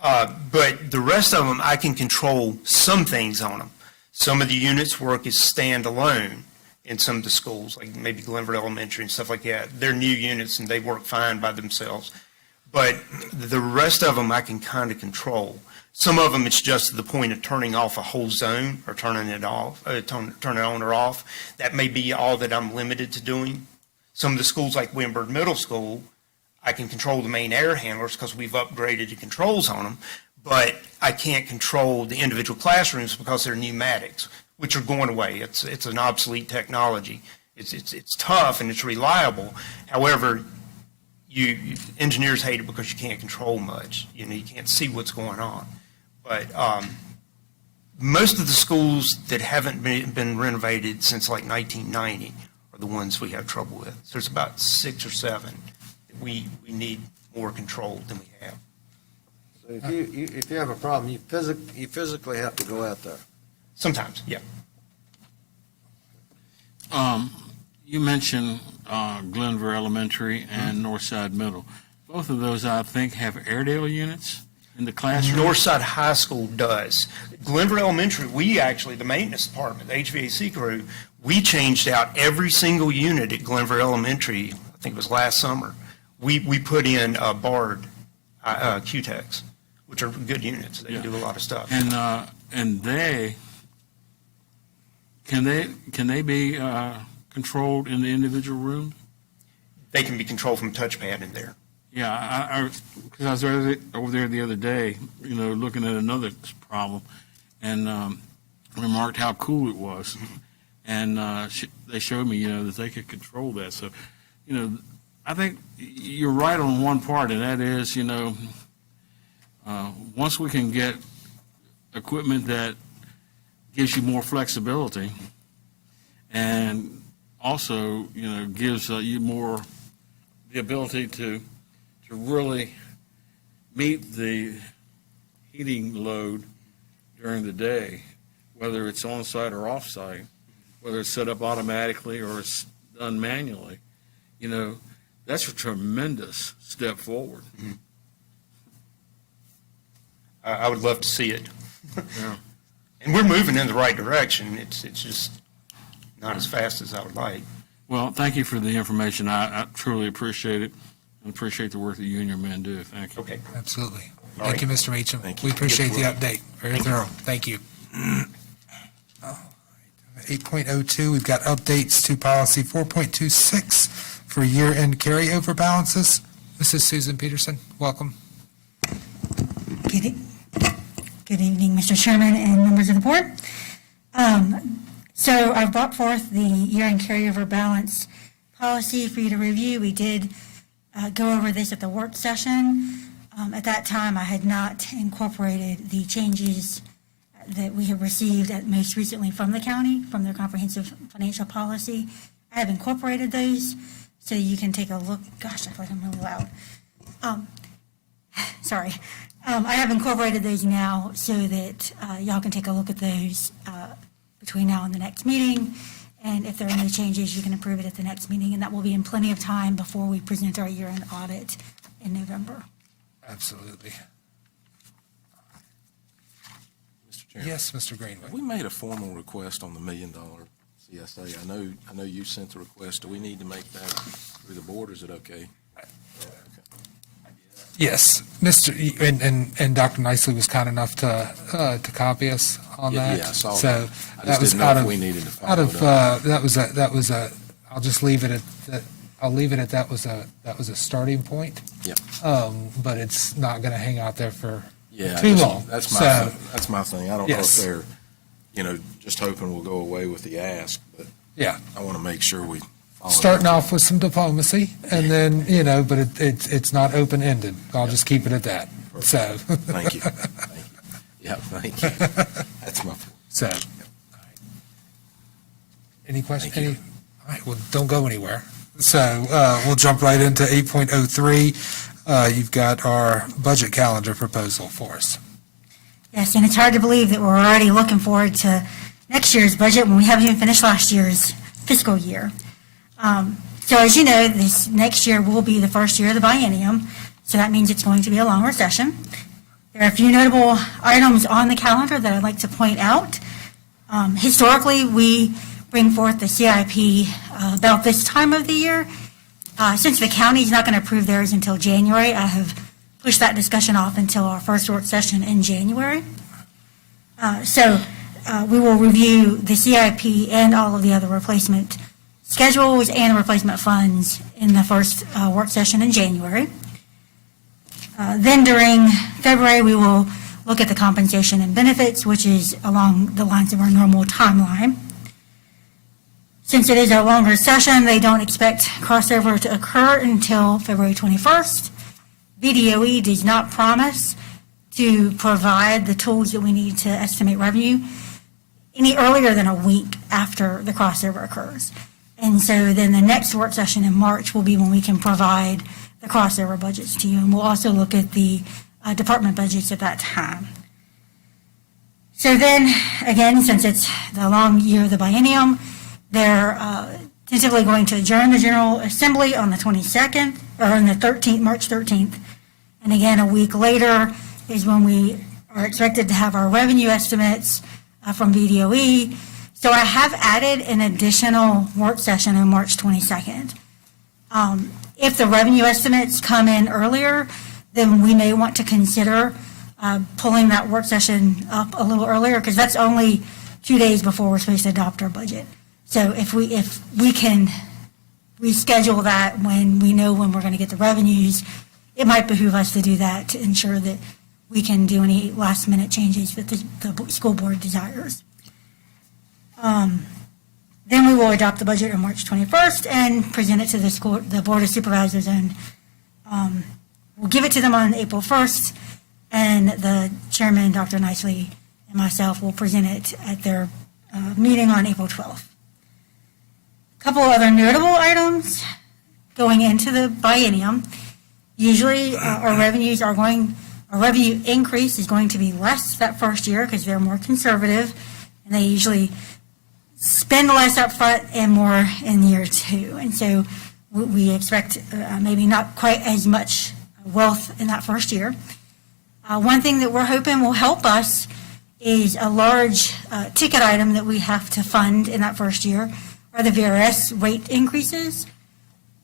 But the rest of them, I can control some things on them. Some of the units work as standalone in some of the schools, like maybe Glenford Elementary and stuff like that. They're new units and they work fine by themselves. But the rest of them I can kind of control. Some of them it's just to the point of turning off a whole zone or turning it off, turn it on or off. That may be all that I'm limited to doing. Some of the schools like Wimberg Middle School, I can control the main air handlers because we've upgraded the controls on them, but I can't control the individual classrooms because they're pneumatics, which are going away. It's an obsolete technology. It's tough and it's reliable. However, engineers hate it because you can't control much. You can't see what's going on. But most of the schools that haven't been renovated since like 1990 are the ones we have trouble with. So there's about 6 or 7 that we need more control than we have. So if you have a problem, you physically have to go out there. Sometimes, yeah. You mentioned Glenver Elementary and Northside Middle. Both of those, I think, have Airedale units in the classroom. Northside High School does. Glenver Elementary, we actually, the maintenance department, the HVAC crew, we changed out every single unit at Glenver Elementary, I think it was last summer. We put in Bard Q-Techs, which are good units. They do a lot of stuff. And they, can they be controlled in the individual room? They can be controlled from touchpad in there. Yeah, because I was over there the other day, looking at another problem, and remarked how cool it was. And they showed me, that they could control that. So, I think you're right on one part, and that is, once we can get equipment that gives you more flexibility and also, gives you more the ability to really meet the heating load during the day, whether it's on-site or off-site, whether it's set up automatically or it's done manually, that's a tremendous step forward. Mm-hmm. I would love to see it. Yeah. And we're moving in the right direction. It's just not as fast as I would like. Well, thank you for the information. I truly appreciate it and appreciate the work that you and your men do. Thank you. Okay. Absolutely. All Thank right. you, Mr. Meacham. Thank you. We appreciate the Yes, update. Very thorough. Thank you. 8.02, we've got updates to policy 4.26 for year-end carryover balances. Mrs. Susan Peterson, welcome. Good evening, Mr. Chairman and members of the board. So I've brought forth the year-end carryover balance policy for you to review. We did go over this at the work session. At that time, I had not incorporated the changes that we have received most recently from the county, from their comprehensive financial policy. I have incorporated those so you can take a look. Gosh, I feel like I'm really loud. Sorry. I have incorporated those now so that y'all can take a look at those between now and the next meeting. And if there are no changes, you can approve it at the next meeting, and that will be in plenty of time before we present our year-end audit in November. Absolutely. Mr. Chairman. Yes, Mr. Greenwood. We made a formal request on the $1 million CSA. I know you sent the request. Do we need to make that through the board, or is it okay? Yes, and Dr. Nicely was kind enough to copy us on that. Yeah, I saw So that. I that just was didn't know out if of, we needed to out follow of, it up. that was a, I'll just leave it at that. I'll leave it at that was a starting point. Yep. But it's not going to hang out there for Yeah, too just- long. That's So, my thing. I don't know if Yes. they're, just hoping we'll go away with the ask, but Yeah. I want to make sure we follow it Starting up. off with some diplomacy, and then, but it's not open-ended. I'll just keep it at that. So. Thank you. Thank you. Yeah, thank you. That's my point. So. Any questions? Thank you. All right, well, don't go anywhere. So we'll jump right into 8.03. You've got our budget calendar proposal for us. Yes, and it's hard to believe that we're already looking forward to next year's budget when we haven't even finished last year's fiscal year. So as you know, this next year will be the first year of the biennium, so that means it's going to be a long recession. There are a few notable items on the calendar that I'd like to point out. Historically, we bring forth the CIP about this time of the year. Since the county's not going to approve theirs until January, I have pushed that discussion off until our first work session in January. So we will review the CIP and all of the other replacement schedules and replacement funds in the first work session in January. Then during February, we will look at the compensation and benefits, which is along the lines of our normal timeline. Since it is a longer session, they don't expect crossover to occur until February 21st. VDOE does not promise to provide the tools that we need to estimate revenue any earlier than a week after the crossover occurs. And so then the next work session in March will be when we can provide the crossover budgets to you. And we'll also look at the department budgets at that time. So then, again, since it's the long year of the biennium, they're tentatively going to adjourn the General Assembly on the 22nd, or on the 13th, March 13th. And again, a week later is when we are expected to have our revenue estimates from VDOE. So I have added an additional work session on March 22nd. If the revenue estimates come in earlier, then we may want to consider pulling that work session up a little earlier, because that's only 2 days before we're supposed to adopt our budget. So if we can reschedule that when we know when we're going to get the revenues, it might behoove us to do that to ensure that we can do any last minute changes that the school board desires. Then we will adopt the budget on March 21st and present it to the Board of Supervisors, and we'll give it to them on April 1st, and the chairman, Dr. Nicely, and myself will present it at their meeting on April 12th. A couple other notable items going into the biennium. Usually our revenue increase is going to be less that first year because they're more conservative, and they usually spend less up front and more in year two. And so we expect maybe not quite as much wealth in that first year. One thing that we're hoping will help us is a large ticket item that we have to fund in that first year are the VRS rate increases.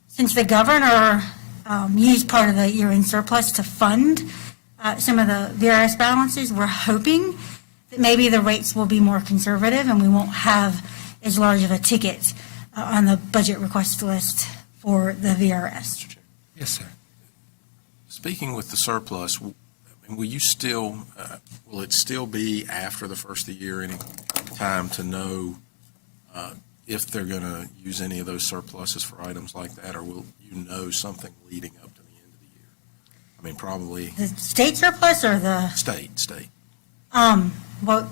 Since the governor used part of the year-end surplus to fund some of the VRS balances, we're hoping that maybe the rates will be more conservative and we won't have as large of a ticket on the budget request list for the VRS. Yes, sir. Speaking with the surplus, will you still, will it still be after the first of the year any time to know if they're going to use any of those surpluses for items like that, or will you know something leading up to the end of the year? I mean, probably. The state surplus or the? State. Well,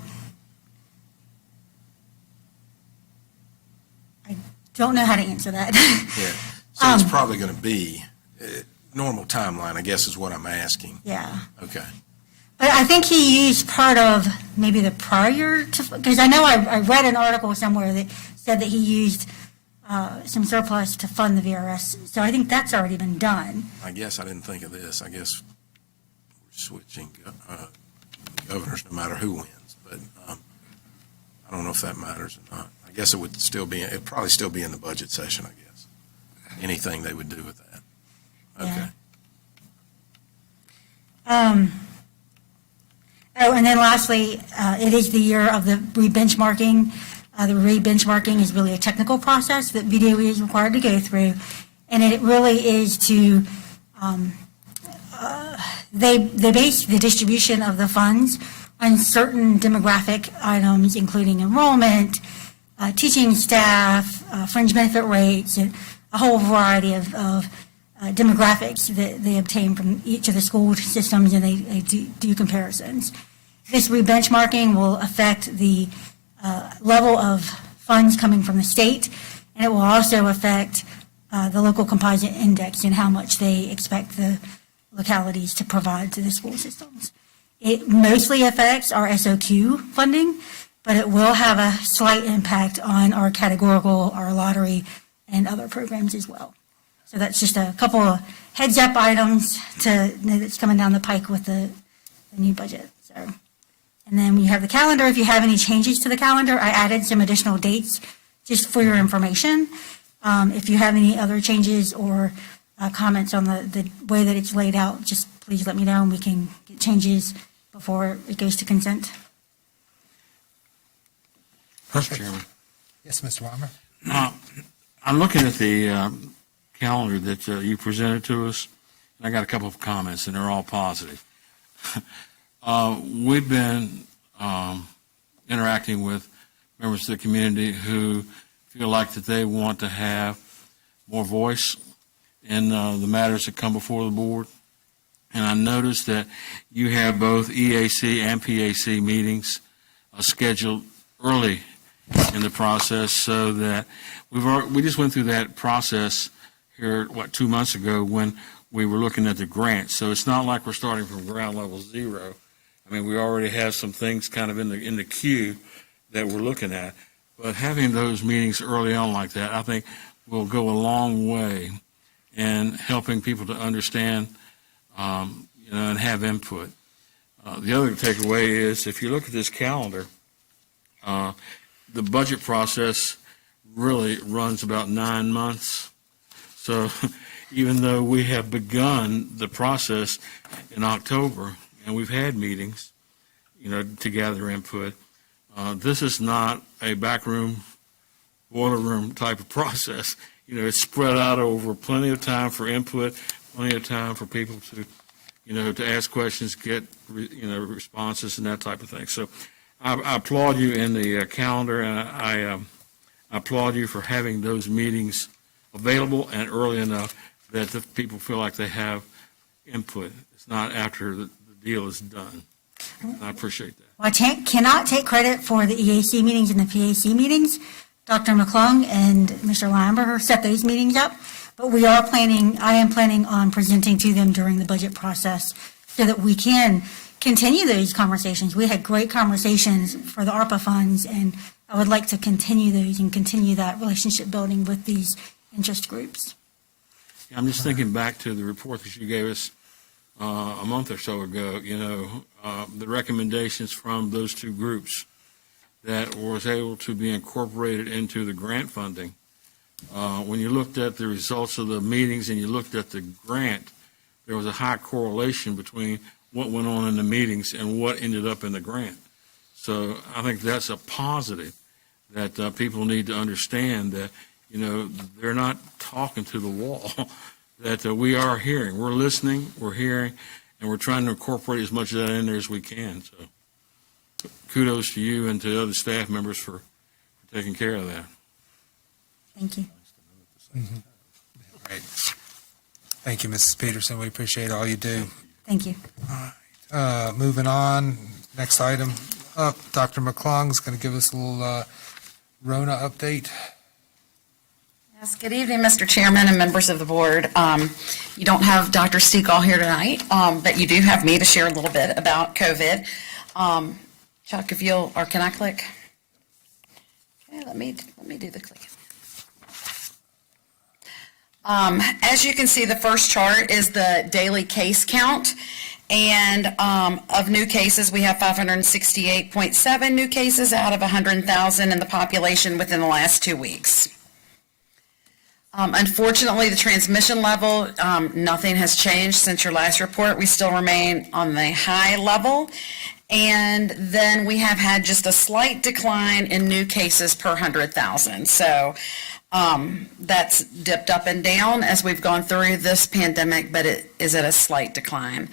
I don't know how to answer that. Yeah. So it's probably going to be normal timeline, I guess, is what I'm asking. Yeah. Okay. But I think he used part of maybe the prior to, because I know I read an article somewhere that said that he used some surplus to fund the VRS. So I think that's already been done. I guess I didn't think of this. I guess we're switching governors no matter who wins, but I don't know if that matters or not. I guess it'd probably still be in the budget session, I guess. Anything they would do with that. Okay. Yeah. Oh, and then lastly, it is the year of the re-benchmarking. The re-benchmarking is really a technical process that VDOE is required to go through, and it really is to, they base the distribution of the funds on certain demographic items, including enrollment, teaching staff, fringe benefit rates, and a whole variety of demographics that they obtain from each of the school systems, and they do comparisons. This re-benchmarking will affect the level of funds coming from the state, and it will also affect the local composite index and how much they expect the localities to provide to the school systems. It mostly affects our SOQ funding, but it will have a slight impact on our categorical, our lottery, and other programs as well. So that's just a couple of heads-up items to know that's coming down the pike with the new budget. So, and then we have the calendar. If you have any changes to the calendar, I added some additional dates just for your information. If you have any other changes or comments on the way that it's laid out, just please let me know and we can get changes before it goes to consent. Perfect. Chairman. Yes, Mr. Weimer. I'm looking at the calendar that you presented to us, and I got a couple of comments, and they're all positive. We've been interacting with members of the community who feel like that they want to have more voice in the matters that come before the board. And I noticed that you have both EAC and PAC meetings scheduled early in the process, so that we just went through that process here, 2 months ago when we were looking at the grants. So it's not like we're starting from ground level zero. I mean, we already have some things kind of in the queue that we're looking at. But having those meetings early on like that, I think will go a long way in helping people to understand, and have input. The other takeaway is, if you look at this calendar, the budget process really runs about 9 months. So even though we have begun the process in October, and we've had meetings, to gather input, this is not a backroom, boiler room type of process. It's spread out over plenty of time for input, plenty of time for people to, to ask questions, get, responses and that type of thing. So I applaud you in the calendar, and I applaud you for having those meetings available and early enough that the people feel like they have input. It's not after the deal is done. I appreciate that. Well, I cannot take credit for the EAC meetings and the PAC meetings. Dr. McClung and Mr. Lineberger set those meetings up, but I am planning on presenting to them during the budget process so that we can continue those conversations. We had great conversations for the ARPA funds, and I would like to continue those and continue that relationship building with these interest groups. I'm just thinking back to the report that you gave us a month or so ago, the recommendations from those two groups that was able to be incorporated into the grant funding. When you looked at the results of the meetings and you looked at the grant, there was a high correlation between what went on in the meetings and what ended up in the grant. So I think that's a positive that people need to understand that, they're not talking to the wall, that we are hearing. We're listening, we're hearing, and we're trying to incorporate as much of that in there as we can. So kudos to you and to the other staff members for taking care of that. Thank you. Great. Thank you, Mrs. Peterson. We appreciate all you do. Thank you. Moving on, next item up, Dr. McClung is going to give us a little Rona update. Yes, good evening, Mr. Chairman and members of the board. You don't have Dr. Steekall here tonight, but you do have me to share a little bit about COVID. Chuck, if you'll, or can I click? Okay, let me do the click. As you can see, the first chart is the daily case count. And of new cases, we have 568.7 new cases out of 100,000 in the population within the last 2 weeks. Unfortunately, the transmission level, nothing has changed since your last report. We still remain on the high level. And then we have had just a slight decline in new cases per 100,000. So that's dipped up and down as we've gone through this pandemic, but it is at a slight decline.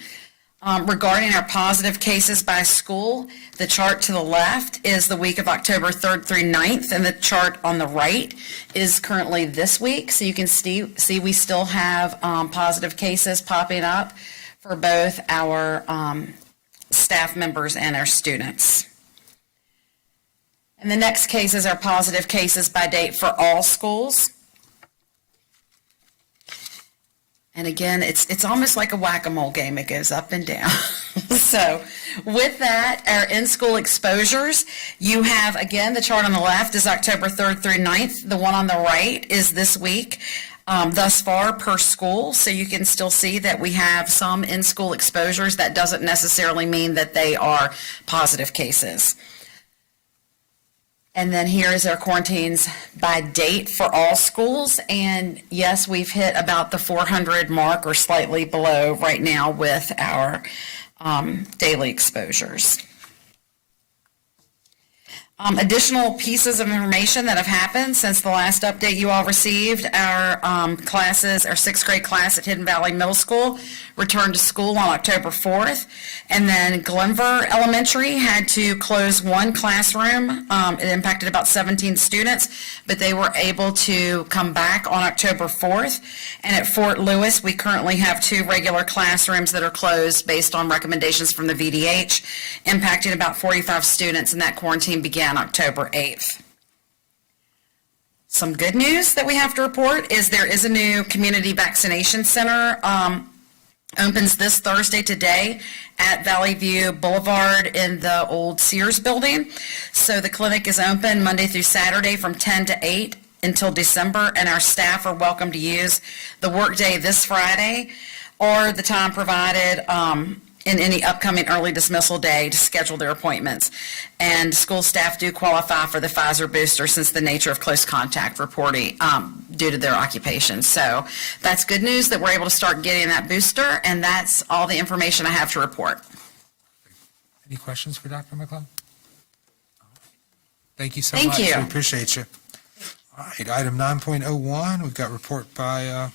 Regarding our positive cases by school, the chart to the left is the week of October 3rd through 9th, and the chart on the right is currently this week. So you can see we still have positive cases popping up for both our staff members and our students. And the next cases are positive cases by date for all schools. And again, it's almost like a whack-a-mole game. It goes up and down. So with that, our in-school exposures, you have, again, the chart on the left is October 3rd through 9th. The one on the right is this week, thus far per school. So you can still see that we have some in-school exposures. That doesn't necessarily mean that they are positive cases. And then here is our quarantines by date for all schools. And yes, we've hit about the 400 mark or slightly below right now with our daily exposures. Additional pieces of information that have happened since the last update you all received, our classes, our 6th grade class at Hidden Valley Middle School returned to school on October 4th. And then Glenver Elementary had to close one classroom. It impacted about 17 students, but they were able to come back on October 4th. And at Fort Lewis, we currently have 2 regular classrooms that are closed based on recommendations from the VDH, impacting about 45 students, and that quarantine began October 8th. Some good news that we have to report is there is a new community vaccination center, opens this Thursday today at Valley View Boulevard in the old Sears building. So the clinic is open Monday through Saturday from 10 to 8 until December, and our staff are welcome to use the workday this Friday or the time provided in any upcoming early dismissal day to schedule their appointments. And school staff do qualify for the Pfizer booster since the nature of close contact reporting due to their occupation. So that's good news that we're able to start getting that booster, and that's all the information I have to report. Any questions for Dr. McClung? Thank you so Thank much. you. We appreciate you. All right, item 9.01, we've got report by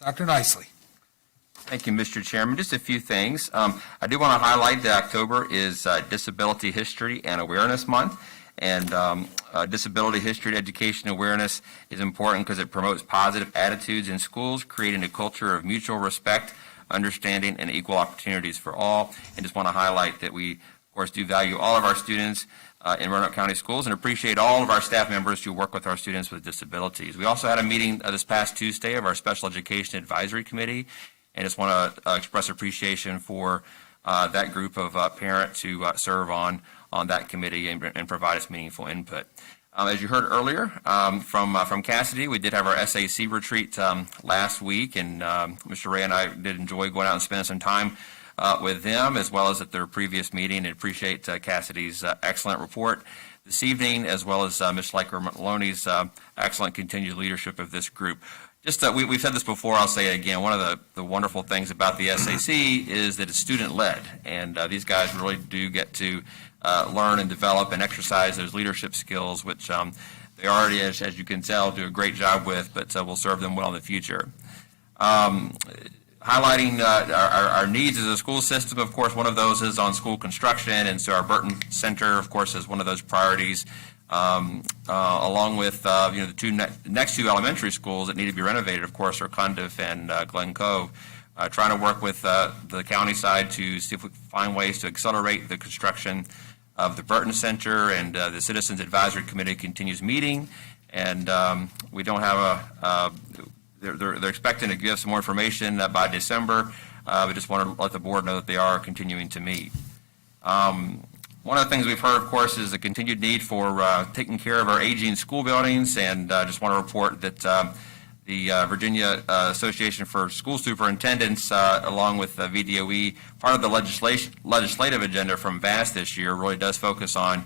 Dr. Nicely. Thank you, Mr. Chairman. Just a few things. I do want to highlight that October is Disability History and Awareness Month. And disability history and education awareness is important because it promotes positive attitudes in schools, creating a culture of mutual respect, understanding, and equal opportunities for all. And just want to highlight that we, of course, do value all of our students in Roanoke County Schools and appreciate all of our staff members who work with our students with disabilities. We also had a meeting this past Tuesday of our Special Education Advisory Committee, and just want to express appreciation for that group of parents who serve on that committee and provide us meaningful input. As you heard earlier from Cassidy, we did have our SAC retreat last week, and Mr. Ray and I did enjoy going out and spending some time with them, as well as at their previous meeting, and appreciate Cassidy's excellent report this evening, as well as Ms. Schleicher-Maloney's excellent continued leadership of this group. Just we've said this before, I'll say it again, one of the wonderful things about the SAC is that it's student-led, and these guys really do get to learn and develop and exercise those leadership skills, which they already, as you can tell, do a great job with, but will serve them well in the future. Highlighting our needs as a school system, of course, one of those is on school construction, and so our Burton Center, of course, is one of those priorities, along with the next two elementary schools that need to be renovated, of course, are Cundiff and Glen Cove. Trying to work with the county side to see if we can find ways to accelerate the construction of the Burton Center, and the Citizens Advisory Committee continues meeting, and we don't have they're expecting to give some more information by December. We just want to let the board know that they are continuing to meet. One of the things we've heard, of course, is the continued need for taking care of our aging school buildings, and just want to report that the Virginia Association for School Superintendents, along with VDOE, part of the legislative agenda from VAST this year really does focus on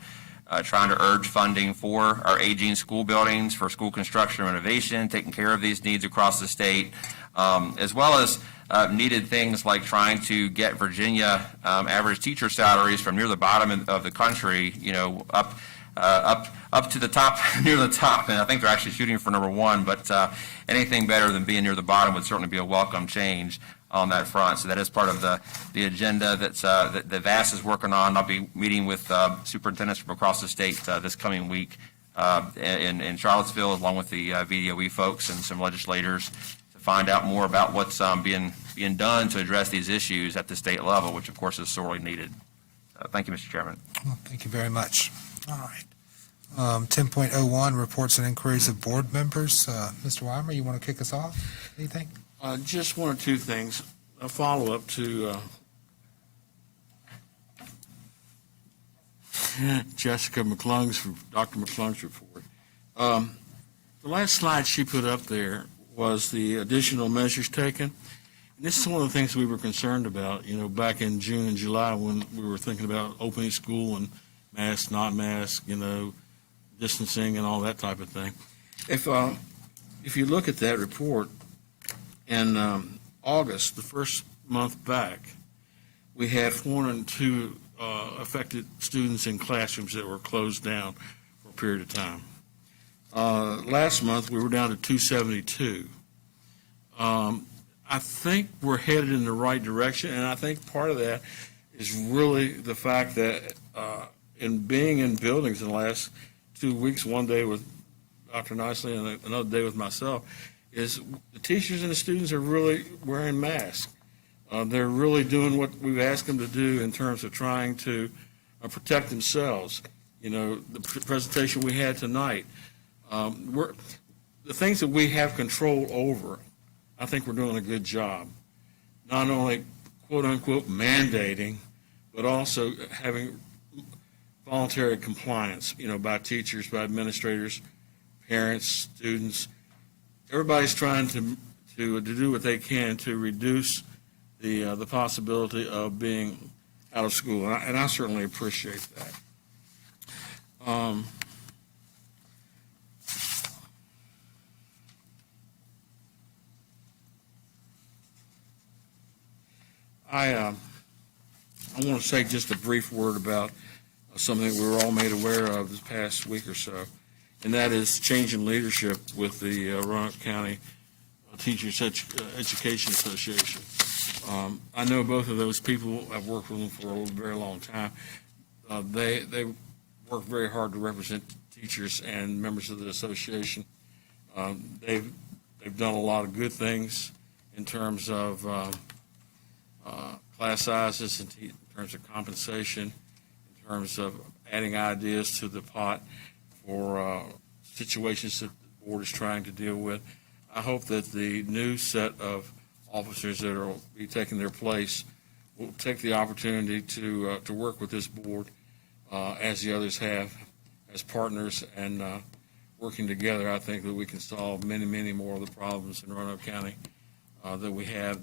trying to urge funding for our aging school buildings, for school construction and renovation, taking care of these needs across the state, as well as needed things like trying to get Virginia average teacher salaries from near the bottom of the country, up to the top, near the top, and I think they're actually shooting for number one, but anything better than being near the bottom would certainly be a welcome change on that front. So that is part of the agenda that VAS is working on. I'll be meeting with superintendents from across the state this coming week in Charlottesville, along with the VDOE folks and some legislators, to find out more about what's being done to address these issues at the state level, which of course is sorely needed. Thank you, Mr. Chairman. Well, thank you very much. All right. 10.01, reports and inquiries of board members. Mr. Weimer, you want to kick us off? Anything? Just one or two things. A follow-up to Dr. McClung's report. The last slide she put up there was the additional measures taken. And this is one of the things we were concerned about, back in June and July when we were thinking about opening school and mask, not mask, distancing and all that type of thing. If you look at that report, in August, the first month back, we had 402 affected students in classrooms that were closed down for a period of time. Last month, we were down to 272. I think we're headed in the right direction, and I think part of that is really the fact that in being in buildings in the last 2 weeks, one day with Dr. Nicely and another day with myself, is the teachers and the students are really wearing masks. They're really doing what we've asked them to do in terms of trying to protect themselves. The presentation we had tonight, the things that we have control over, I think we're doing a good job. Not only quote-unquote mandating, but also having voluntary compliance, by teachers, by administrators, parents, students. Everybody's trying to do what they can to reduce the possibility of being out of school, and I certainly appreciate that. I want to say just a brief word about something that we were all made aware of this past week or so, and that is changing leadership with the Roanoke County Teachers Education Association. I know both of those people. I've worked with them for a very long time. They work very hard to represent teachers and members of the association. They've done a lot of good things in terms of class sizes, in terms of compensation, in terms of adding ideas to the pot for situations that the board is trying to deal with. I hope that the new set of officers that will be taking their place will take the opportunity to work with this board as the others have, as partners, and working together. I think that we can solve many, many more of the problems in Roanoke County that we have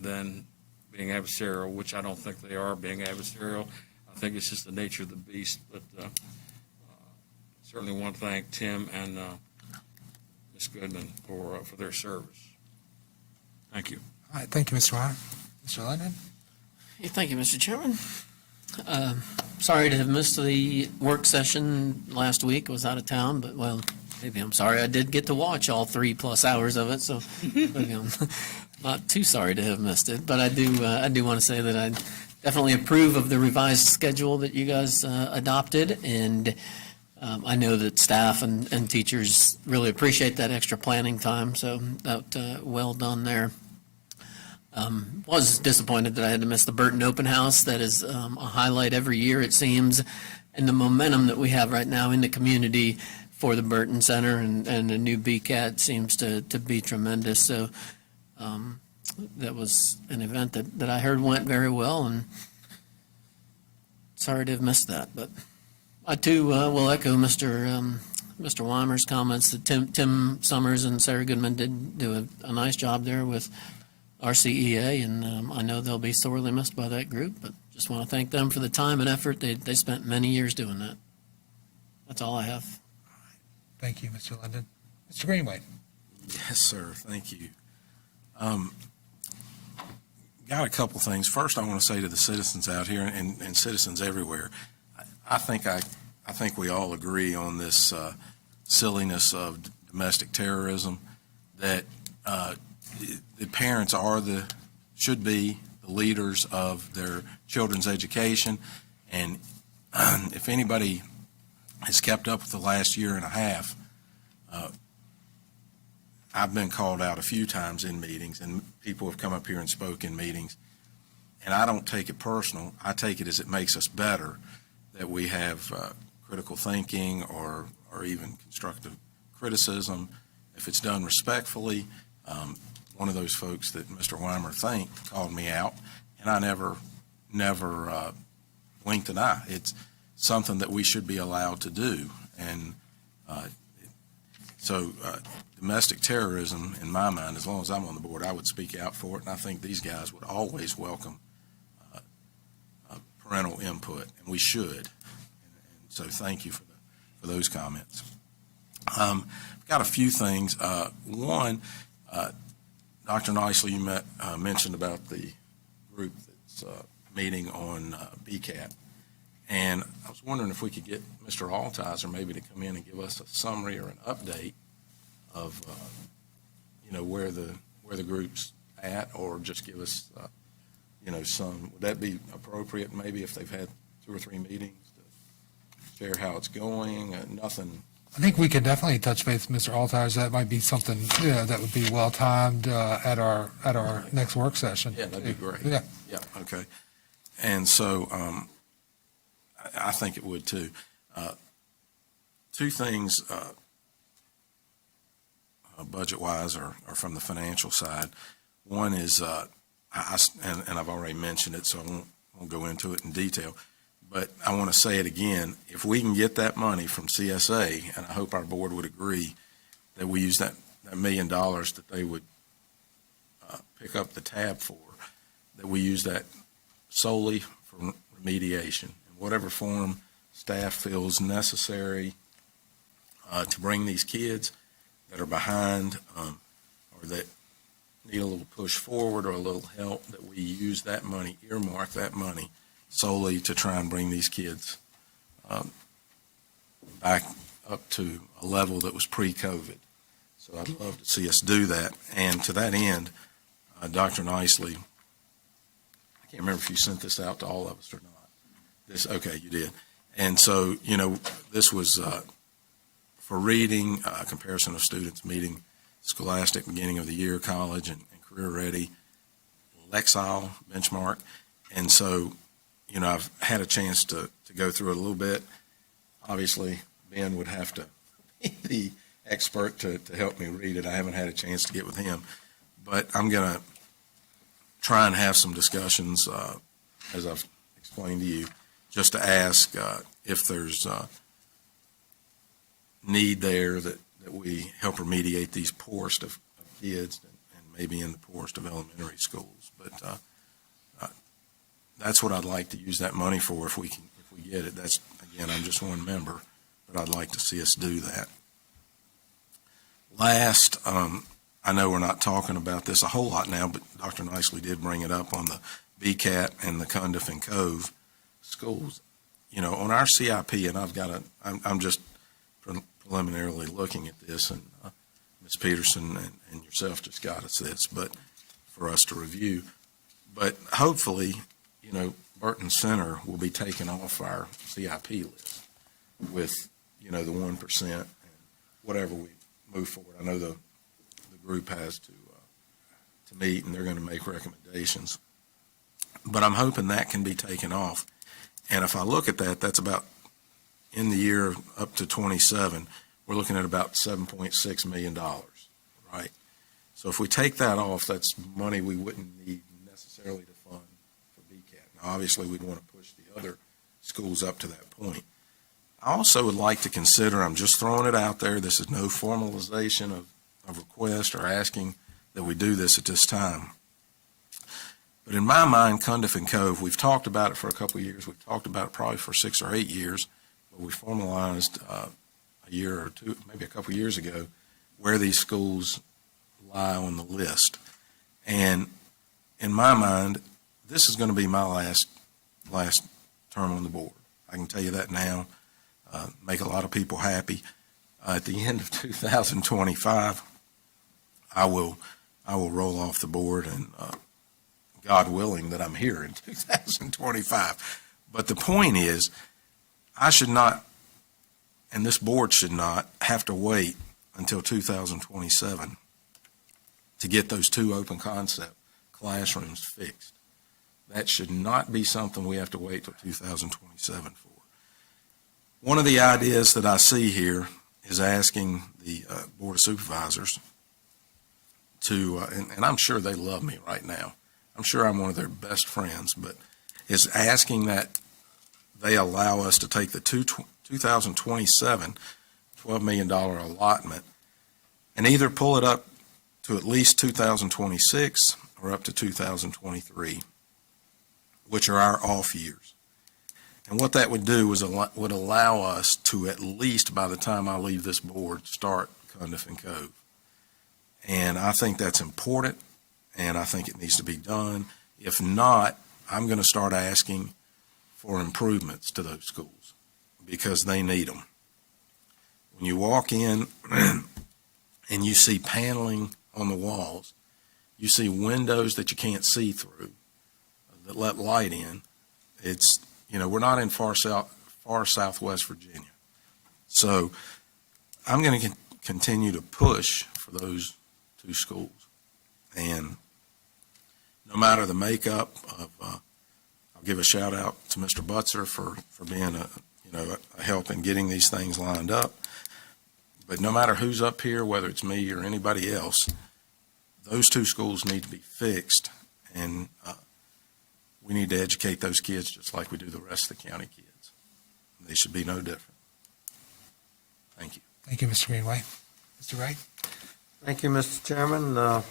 than being adversarial, which I don't think they are being adversarial. I think it's just the nature of the beast. But certainly want to thank Tim and Ms. Goodman for their service. Thank you. All right, thank you, Mr. Wyatt. Mr. London? Hey, thank you, Mr. Chairman. Sorry to have missed the work session last week. I was out of town, but, well, maybe I'm sorry. I did get to watch all 3+ hours of it, so maybe I'm not too sorry to have missed it. But I do want to say that I definitely approve of the revised schedule that you guys adopted, and I know that staff and teachers really appreciate that extra planning time, so that well done there. Was disappointed that I had to miss the Burton Open House. That is a highlight every year, it seems, and the momentum that we have right now in the community for the Burton Center and the new BCAT seems to be tremendous. So that was an event that I heard went very well, and sorry to have missed that. But I, too, will echo Mr. Weimer's comments that Tim Summers and Sarah Goodman did do a nice job there with RCEA, and I know they'll be sorely missed by that group, but just want to thank them for the time and effort. They spent many years doing that. That's all I have. Thank you, Mr. London. Mr. Greenway? Yes, sir. Thank you. Got a couple things. First, I want to say to the citizens out here and citizens everywhere, I think we all agree on this silliness of domestic terrorism, that the parents should be the leaders of their children's education. And if anybody has kept up with the last year and a half, I've been called out a few times in meetings, and people have come up here and spoke in meetings. And I don't take it personal. I take it as it makes us better that we have critical thinking or even constructive criticism. If it's done respectfully, one of those folks that Mr. Weimer thanked called me out, and I never winked an eye. It's something that we should be allowed to do. And so domestic terrorism, in my mind, as long as I'm on the board, I would speak out for it, and I think these guys would always welcome parental input, and we should. And so thank you for those comments. Got a few things. One, Dr. Nicely, you mentioned about the group that's meeting on BCAT. And I was wondering if we could get Mr. Altizer maybe to come in and give us a summary or an update of, where the group's at, or just give us, some, would that be appropriate maybe if they've had 2 or 3 meetings to share how it's going? Nothing. I think we could definitely touch base with Mr. Altizer. That might be something, that would be well-timed at our next work session. Yeah, that'd be great. Yeah. Yeah, okay. And so I think it would too. 2 things. budget-wise or from the financial side. One is, and I've already mentioned it, so I won't go into it in detail, but I want to say it again. If we can get that money from CSA, and I hope our board would agree, that we use that $1 million that they would pick up the tab for, that we use that solely for remediation in whatever form staff feels necessary to bring these kids that are behind or that need a little push forward or a little help, that we use that money, earmark that money solely to try and bring these kids back up to a level that was pre-COVID. So I'd love to see us do that. And to that end, Dr. Nicely, I can't remember if you sent this out to all of us or not. Okay, you did. And so, this was for reading, a comparison of students meeting Scholastic beginning of the year, college, and career ready, Lexile benchmark. And so, I've had a chance to go through it a little bit. Obviously, Ben would have to be the expert to help me read it. I haven't had a chance to get with him. But I'm going to try and have some discussions, as I've explained to you, just to ask if there's need there that we help remediate these poorest of kids and maybe in the poorest of elementary schools. But that's what I'd like to use that money for if we get it. That's, again, I'm just one member, but I'd like to see us do that. Last, I know we're not talking about this a whole lot now, but Dr. Nicely did bring it up on the BCAT and the Cundiff and Cove schools. On our CIP, and I'm just preliminarily looking at this, and Ms. Peterson and yourself just got us this, but for us to review. But hopefully, Burton Center will be taken off our CIP list with, the 1% and whatever we move forward. I know the group has to meet, and they're going to make recommendations. But I'm hoping that can be taken off. And if I look at that, that's about, in the year up to 27, we're looking at about $7.6 million, right? So if we take that off, that's money we wouldn't need necessarily to fund for BCAT. Now, obviously, we'd want to push the other schools up to that point. I also would like to consider, I'm just throwing it out there, this is no formalization of request or asking that we do this at this time. But in my mind, Cundiff and Cove, we've talked about it for a couple of years. We've talked about it probably for 6 or 8 years, but we formalized a year or two, maybe a couple of years ago, where these schools lie on the list. And in my mind, this is going to be my last term on the board. I can tell you that now. Make a lot of people happy. At the end of 2025, I will roll off the board, and God willing that I'm here in 2025. But the point is, I should not, and this board should not, have to wait until 2027 to get those 2 open concept classrooms fixed. That should not be something we have to wait till 2027 for. One of the ideas that I see here is asking the Board of Supervisors to, and I'm sure they love me right now, I'm sure I'm one of their best friends, but is asking that they allow us to take the 2027 $12 million allotment and either pull it up to at least 2026 or up to 2023, which are our off years. And what that would do is would allow us to, at least by the time I leave this board, start Cundiff and Cove. And I think that's important, and I think it needs to be done. If not, I'm going to start asking for improvements to those schools because they need them. When you walk in and you see paneling on the walls, you see windows that you can't see through that let light in. It's, we're not in far southwest Virginia. So I'm going to continue to push for those 2 schools. And no matter the makeup of, I'll give a shout out to Mr. Butzer for being a help in getting these things lined up. But no matter who's up here, whether it's me or anybody else, those two schools need to be fixed, and we need to educate those kids just like we do the rest of the county kids. They should be no different. Thank you. Thank you, Mr. Greenway. Mr. Wright? Thank you, Mr. Chairman. I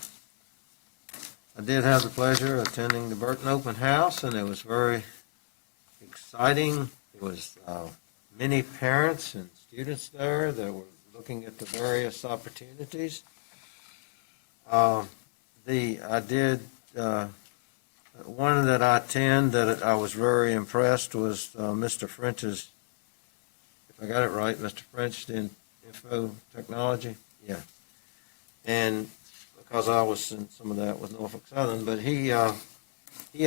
did have the pleasure of attending the Burton Open House, and it was very exciting. There was many parents and students there that were looking at the various opportunities. One that I attend that I was very impressed was Mr. French's, if I got it right, Mr. French in info technology. Yeah. And because I was in some of that with Norfolk Southern, but he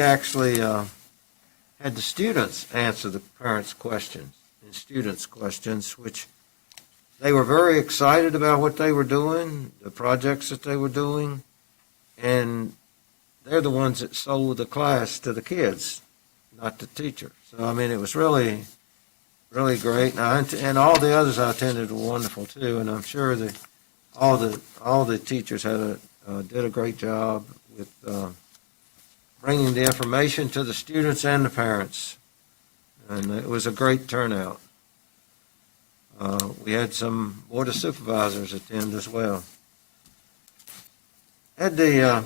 actually had the students answer the parents' questions and students' questions, which they were very excited about what they were doing, the projects that they were doing, and they're the ones that sold the class to the kids, not the teacher. So, I mean, it was really, really great. And all the others I attended were wonderful, too, and I'm sure that all the teachers did a great job with bringing the information to the students and the parents, and it was a great turnout. We had some Board of Supervisors attend as well. Had the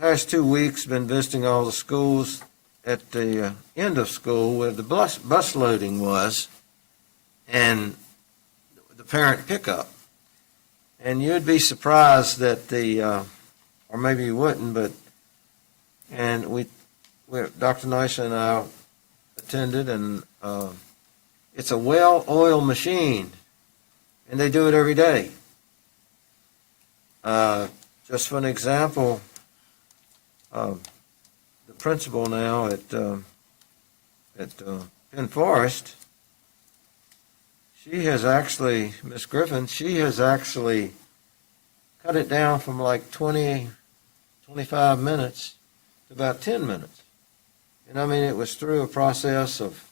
past 2 weeks been visiting all the schools at the end of school where the bus loading was and the parent pickup. And you'd be surprised that or maybe you wouldn't, but, Dr. Nice and I attended, and it's a well-oiled machine, and they do it every day. Just for an example, the principal now at Penn Forest, she has actually, Miss Griffin, she has actually cut it down from like 20, 25 minutes to about 10 minutes. And I mean, it was through a process of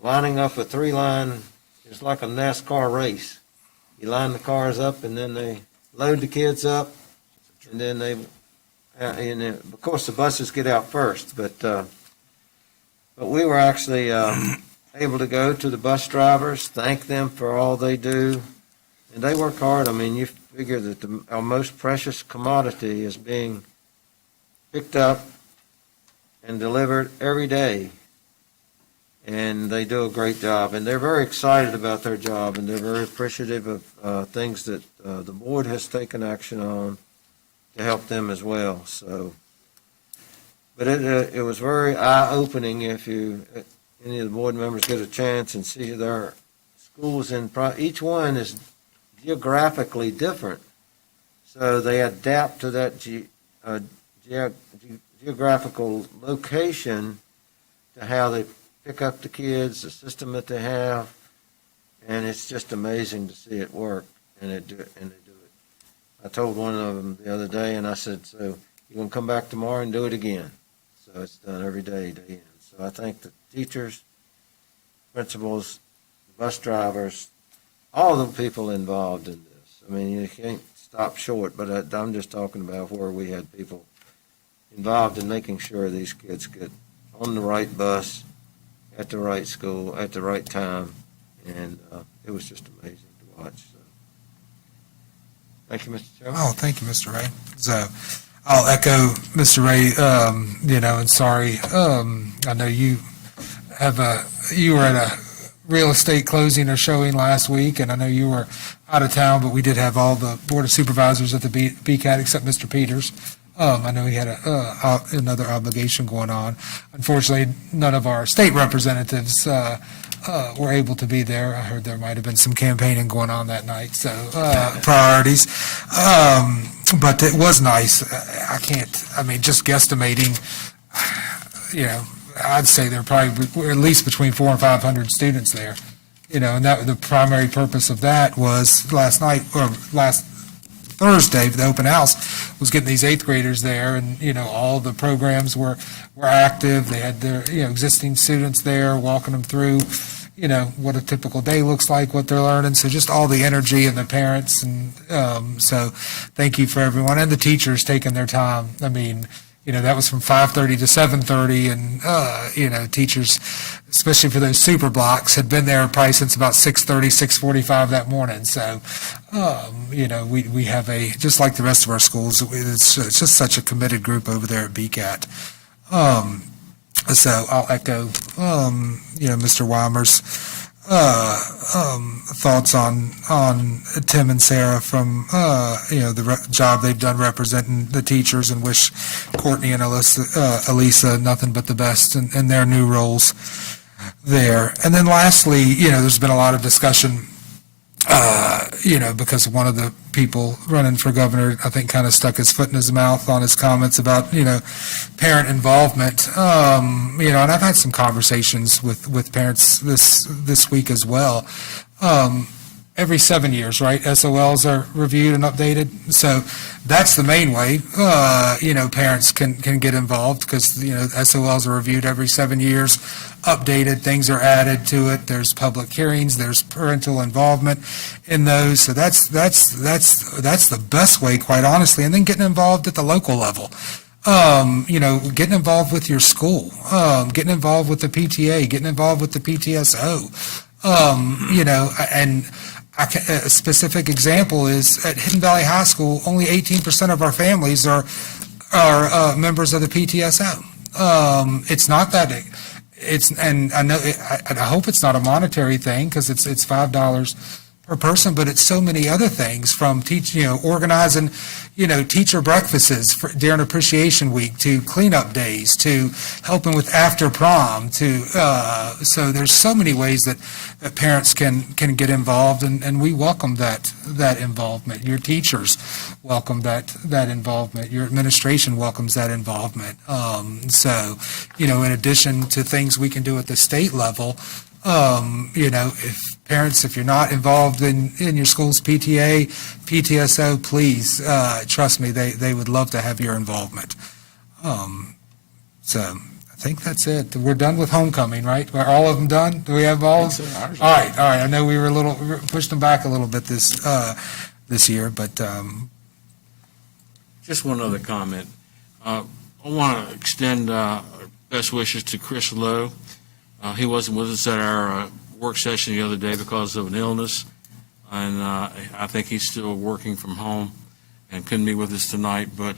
lining up a 3-line, it's like a NASCAR race. You line the cars up, and then they load the kids up, and then of course the buses get out first, but we were actually able to go to the bus drivers, thank them for all they do, and they work hard. I mean, you figure that our most precious commodity is being picked up and delivered every day, and they do a great job, and they're very excited about their job, and they're very appreciative of things that the board has taken action on to help them as well. So, but it was very eye-opening if any of the board members get a chance and see their schools each one is geographically different, so they adapt to that geographical location to how they pick up the kids, the system that they have, and it's just amazing to see it work, and they do it. I told one of them the other day, and I said, so you're going to come back tomorrow and do it again. So it's done every day, day in. So I think the teachers, principals, bus drivers, all the people involved in this. I mean, you can't stop short, but I'm just talking about where we had people involved in making sure these kids get on the right bus, at the right school, at the right time, and it was just amazing to watch. So. Thank you, Mr. Chairman. Oh, thank you, Mr. Ray. So I'll echo Mr. Ray, and sorry. I know you were at a real estate closing or showing last week, and I know you were out of town, but we did have all the Board of Supervisors at the BCAT except Mr. Peters. I know he had another obligation going on. Unfortunately, none of our state representatives were able to be there. I heard there might have been some campaigning going on that night, so priorities. But it was nice. Just guesstimating, I'd say there probably were at least between 400 and 500 students there. And that the primary purpose of that was last Thursday, the open house, was getting these 8th graders there, and, all the programs were active. They had their, existing students there, walking them through, what a typical day looks like, what they're learning. So just all the energy and the parents. And so thank you for everyone and the teachers taking their time. I mean, that was from 5:30 to 7:30 and, teachers, especially for those super blocks, had been there probably since about 6:30, 6:45 that morning. So, we have just like the rest of our schools, it's just such a committed group over there at BCAT. So I'll echo, Mr. Weimer's thoughts on Tim and Sarah from, the job they've done representing the teachers, and wish Courtney and Elisa nothing but the best in their new roles there. And then lastly, there's been a lot of discussion, because one of the people running for governor, I think, kind of stuck his foot in his mouth on his comments about, parent involvement. And I've had some conversations with parents this week as well. Every 7 years, right? SOLs are reviewed and updated. So that's the main way, parents can get involved, because, SOLs are reviewed every 7 years, updated, things are added to it. There's public hearings, there's parental involvement in those. So that's the best way, quite honestly. And then getting involved at the local level. Getting involved with your school, getting involved with the PTA, getting involved with the PTSO, and a specific example is at Hidden Valley High School, only 18% of our families are members of the PTSO. It's not that, and I know, I hope it's not a monetary thing, because it's $5 per person, but it's so many other things, from organizing, teacher breakfasts during Appreciation Week, to cleanup days, to helping with after prom, so there's so many ways that parents can get involved, and we welcome that involvement. Your teachers welcome that involvement. Your administration welcomes that involvement. So, in addition to things we can do at the state level, if you're not involved in your school's PTA, PTSO, please, trust me, they would love to have your involvement. So I think that's it. We're done with homecoming, right? Are all of them done? Do we have all? All right. I know we pushed them back a little bit this year, but. Just one other comment. I want to extend best wishes to Chris Lowe. He wasn't with us at our work session the other day because of an illness, and I think he's still working from home and couldn't be with us tonight. But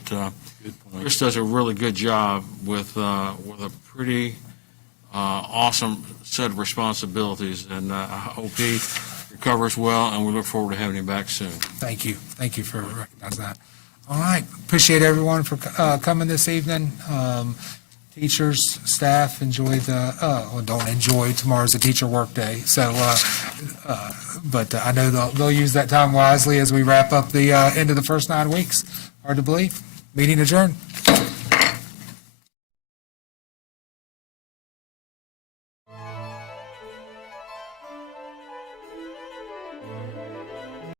Chris does a really good job with a pretty awesome set of responsibilities, and I hope he recovers well, and we look forward to having him back soon. Thank you for recognizing that. All right, appreciate everyone for coming this evening. Teachers, staff, enjoy don't enjoy, tomorrow's a teacher work day. So, but I know they'll use that time wisely as we wrap up the end of the first 9 weeks. Hard to believe. Meeting adjourned.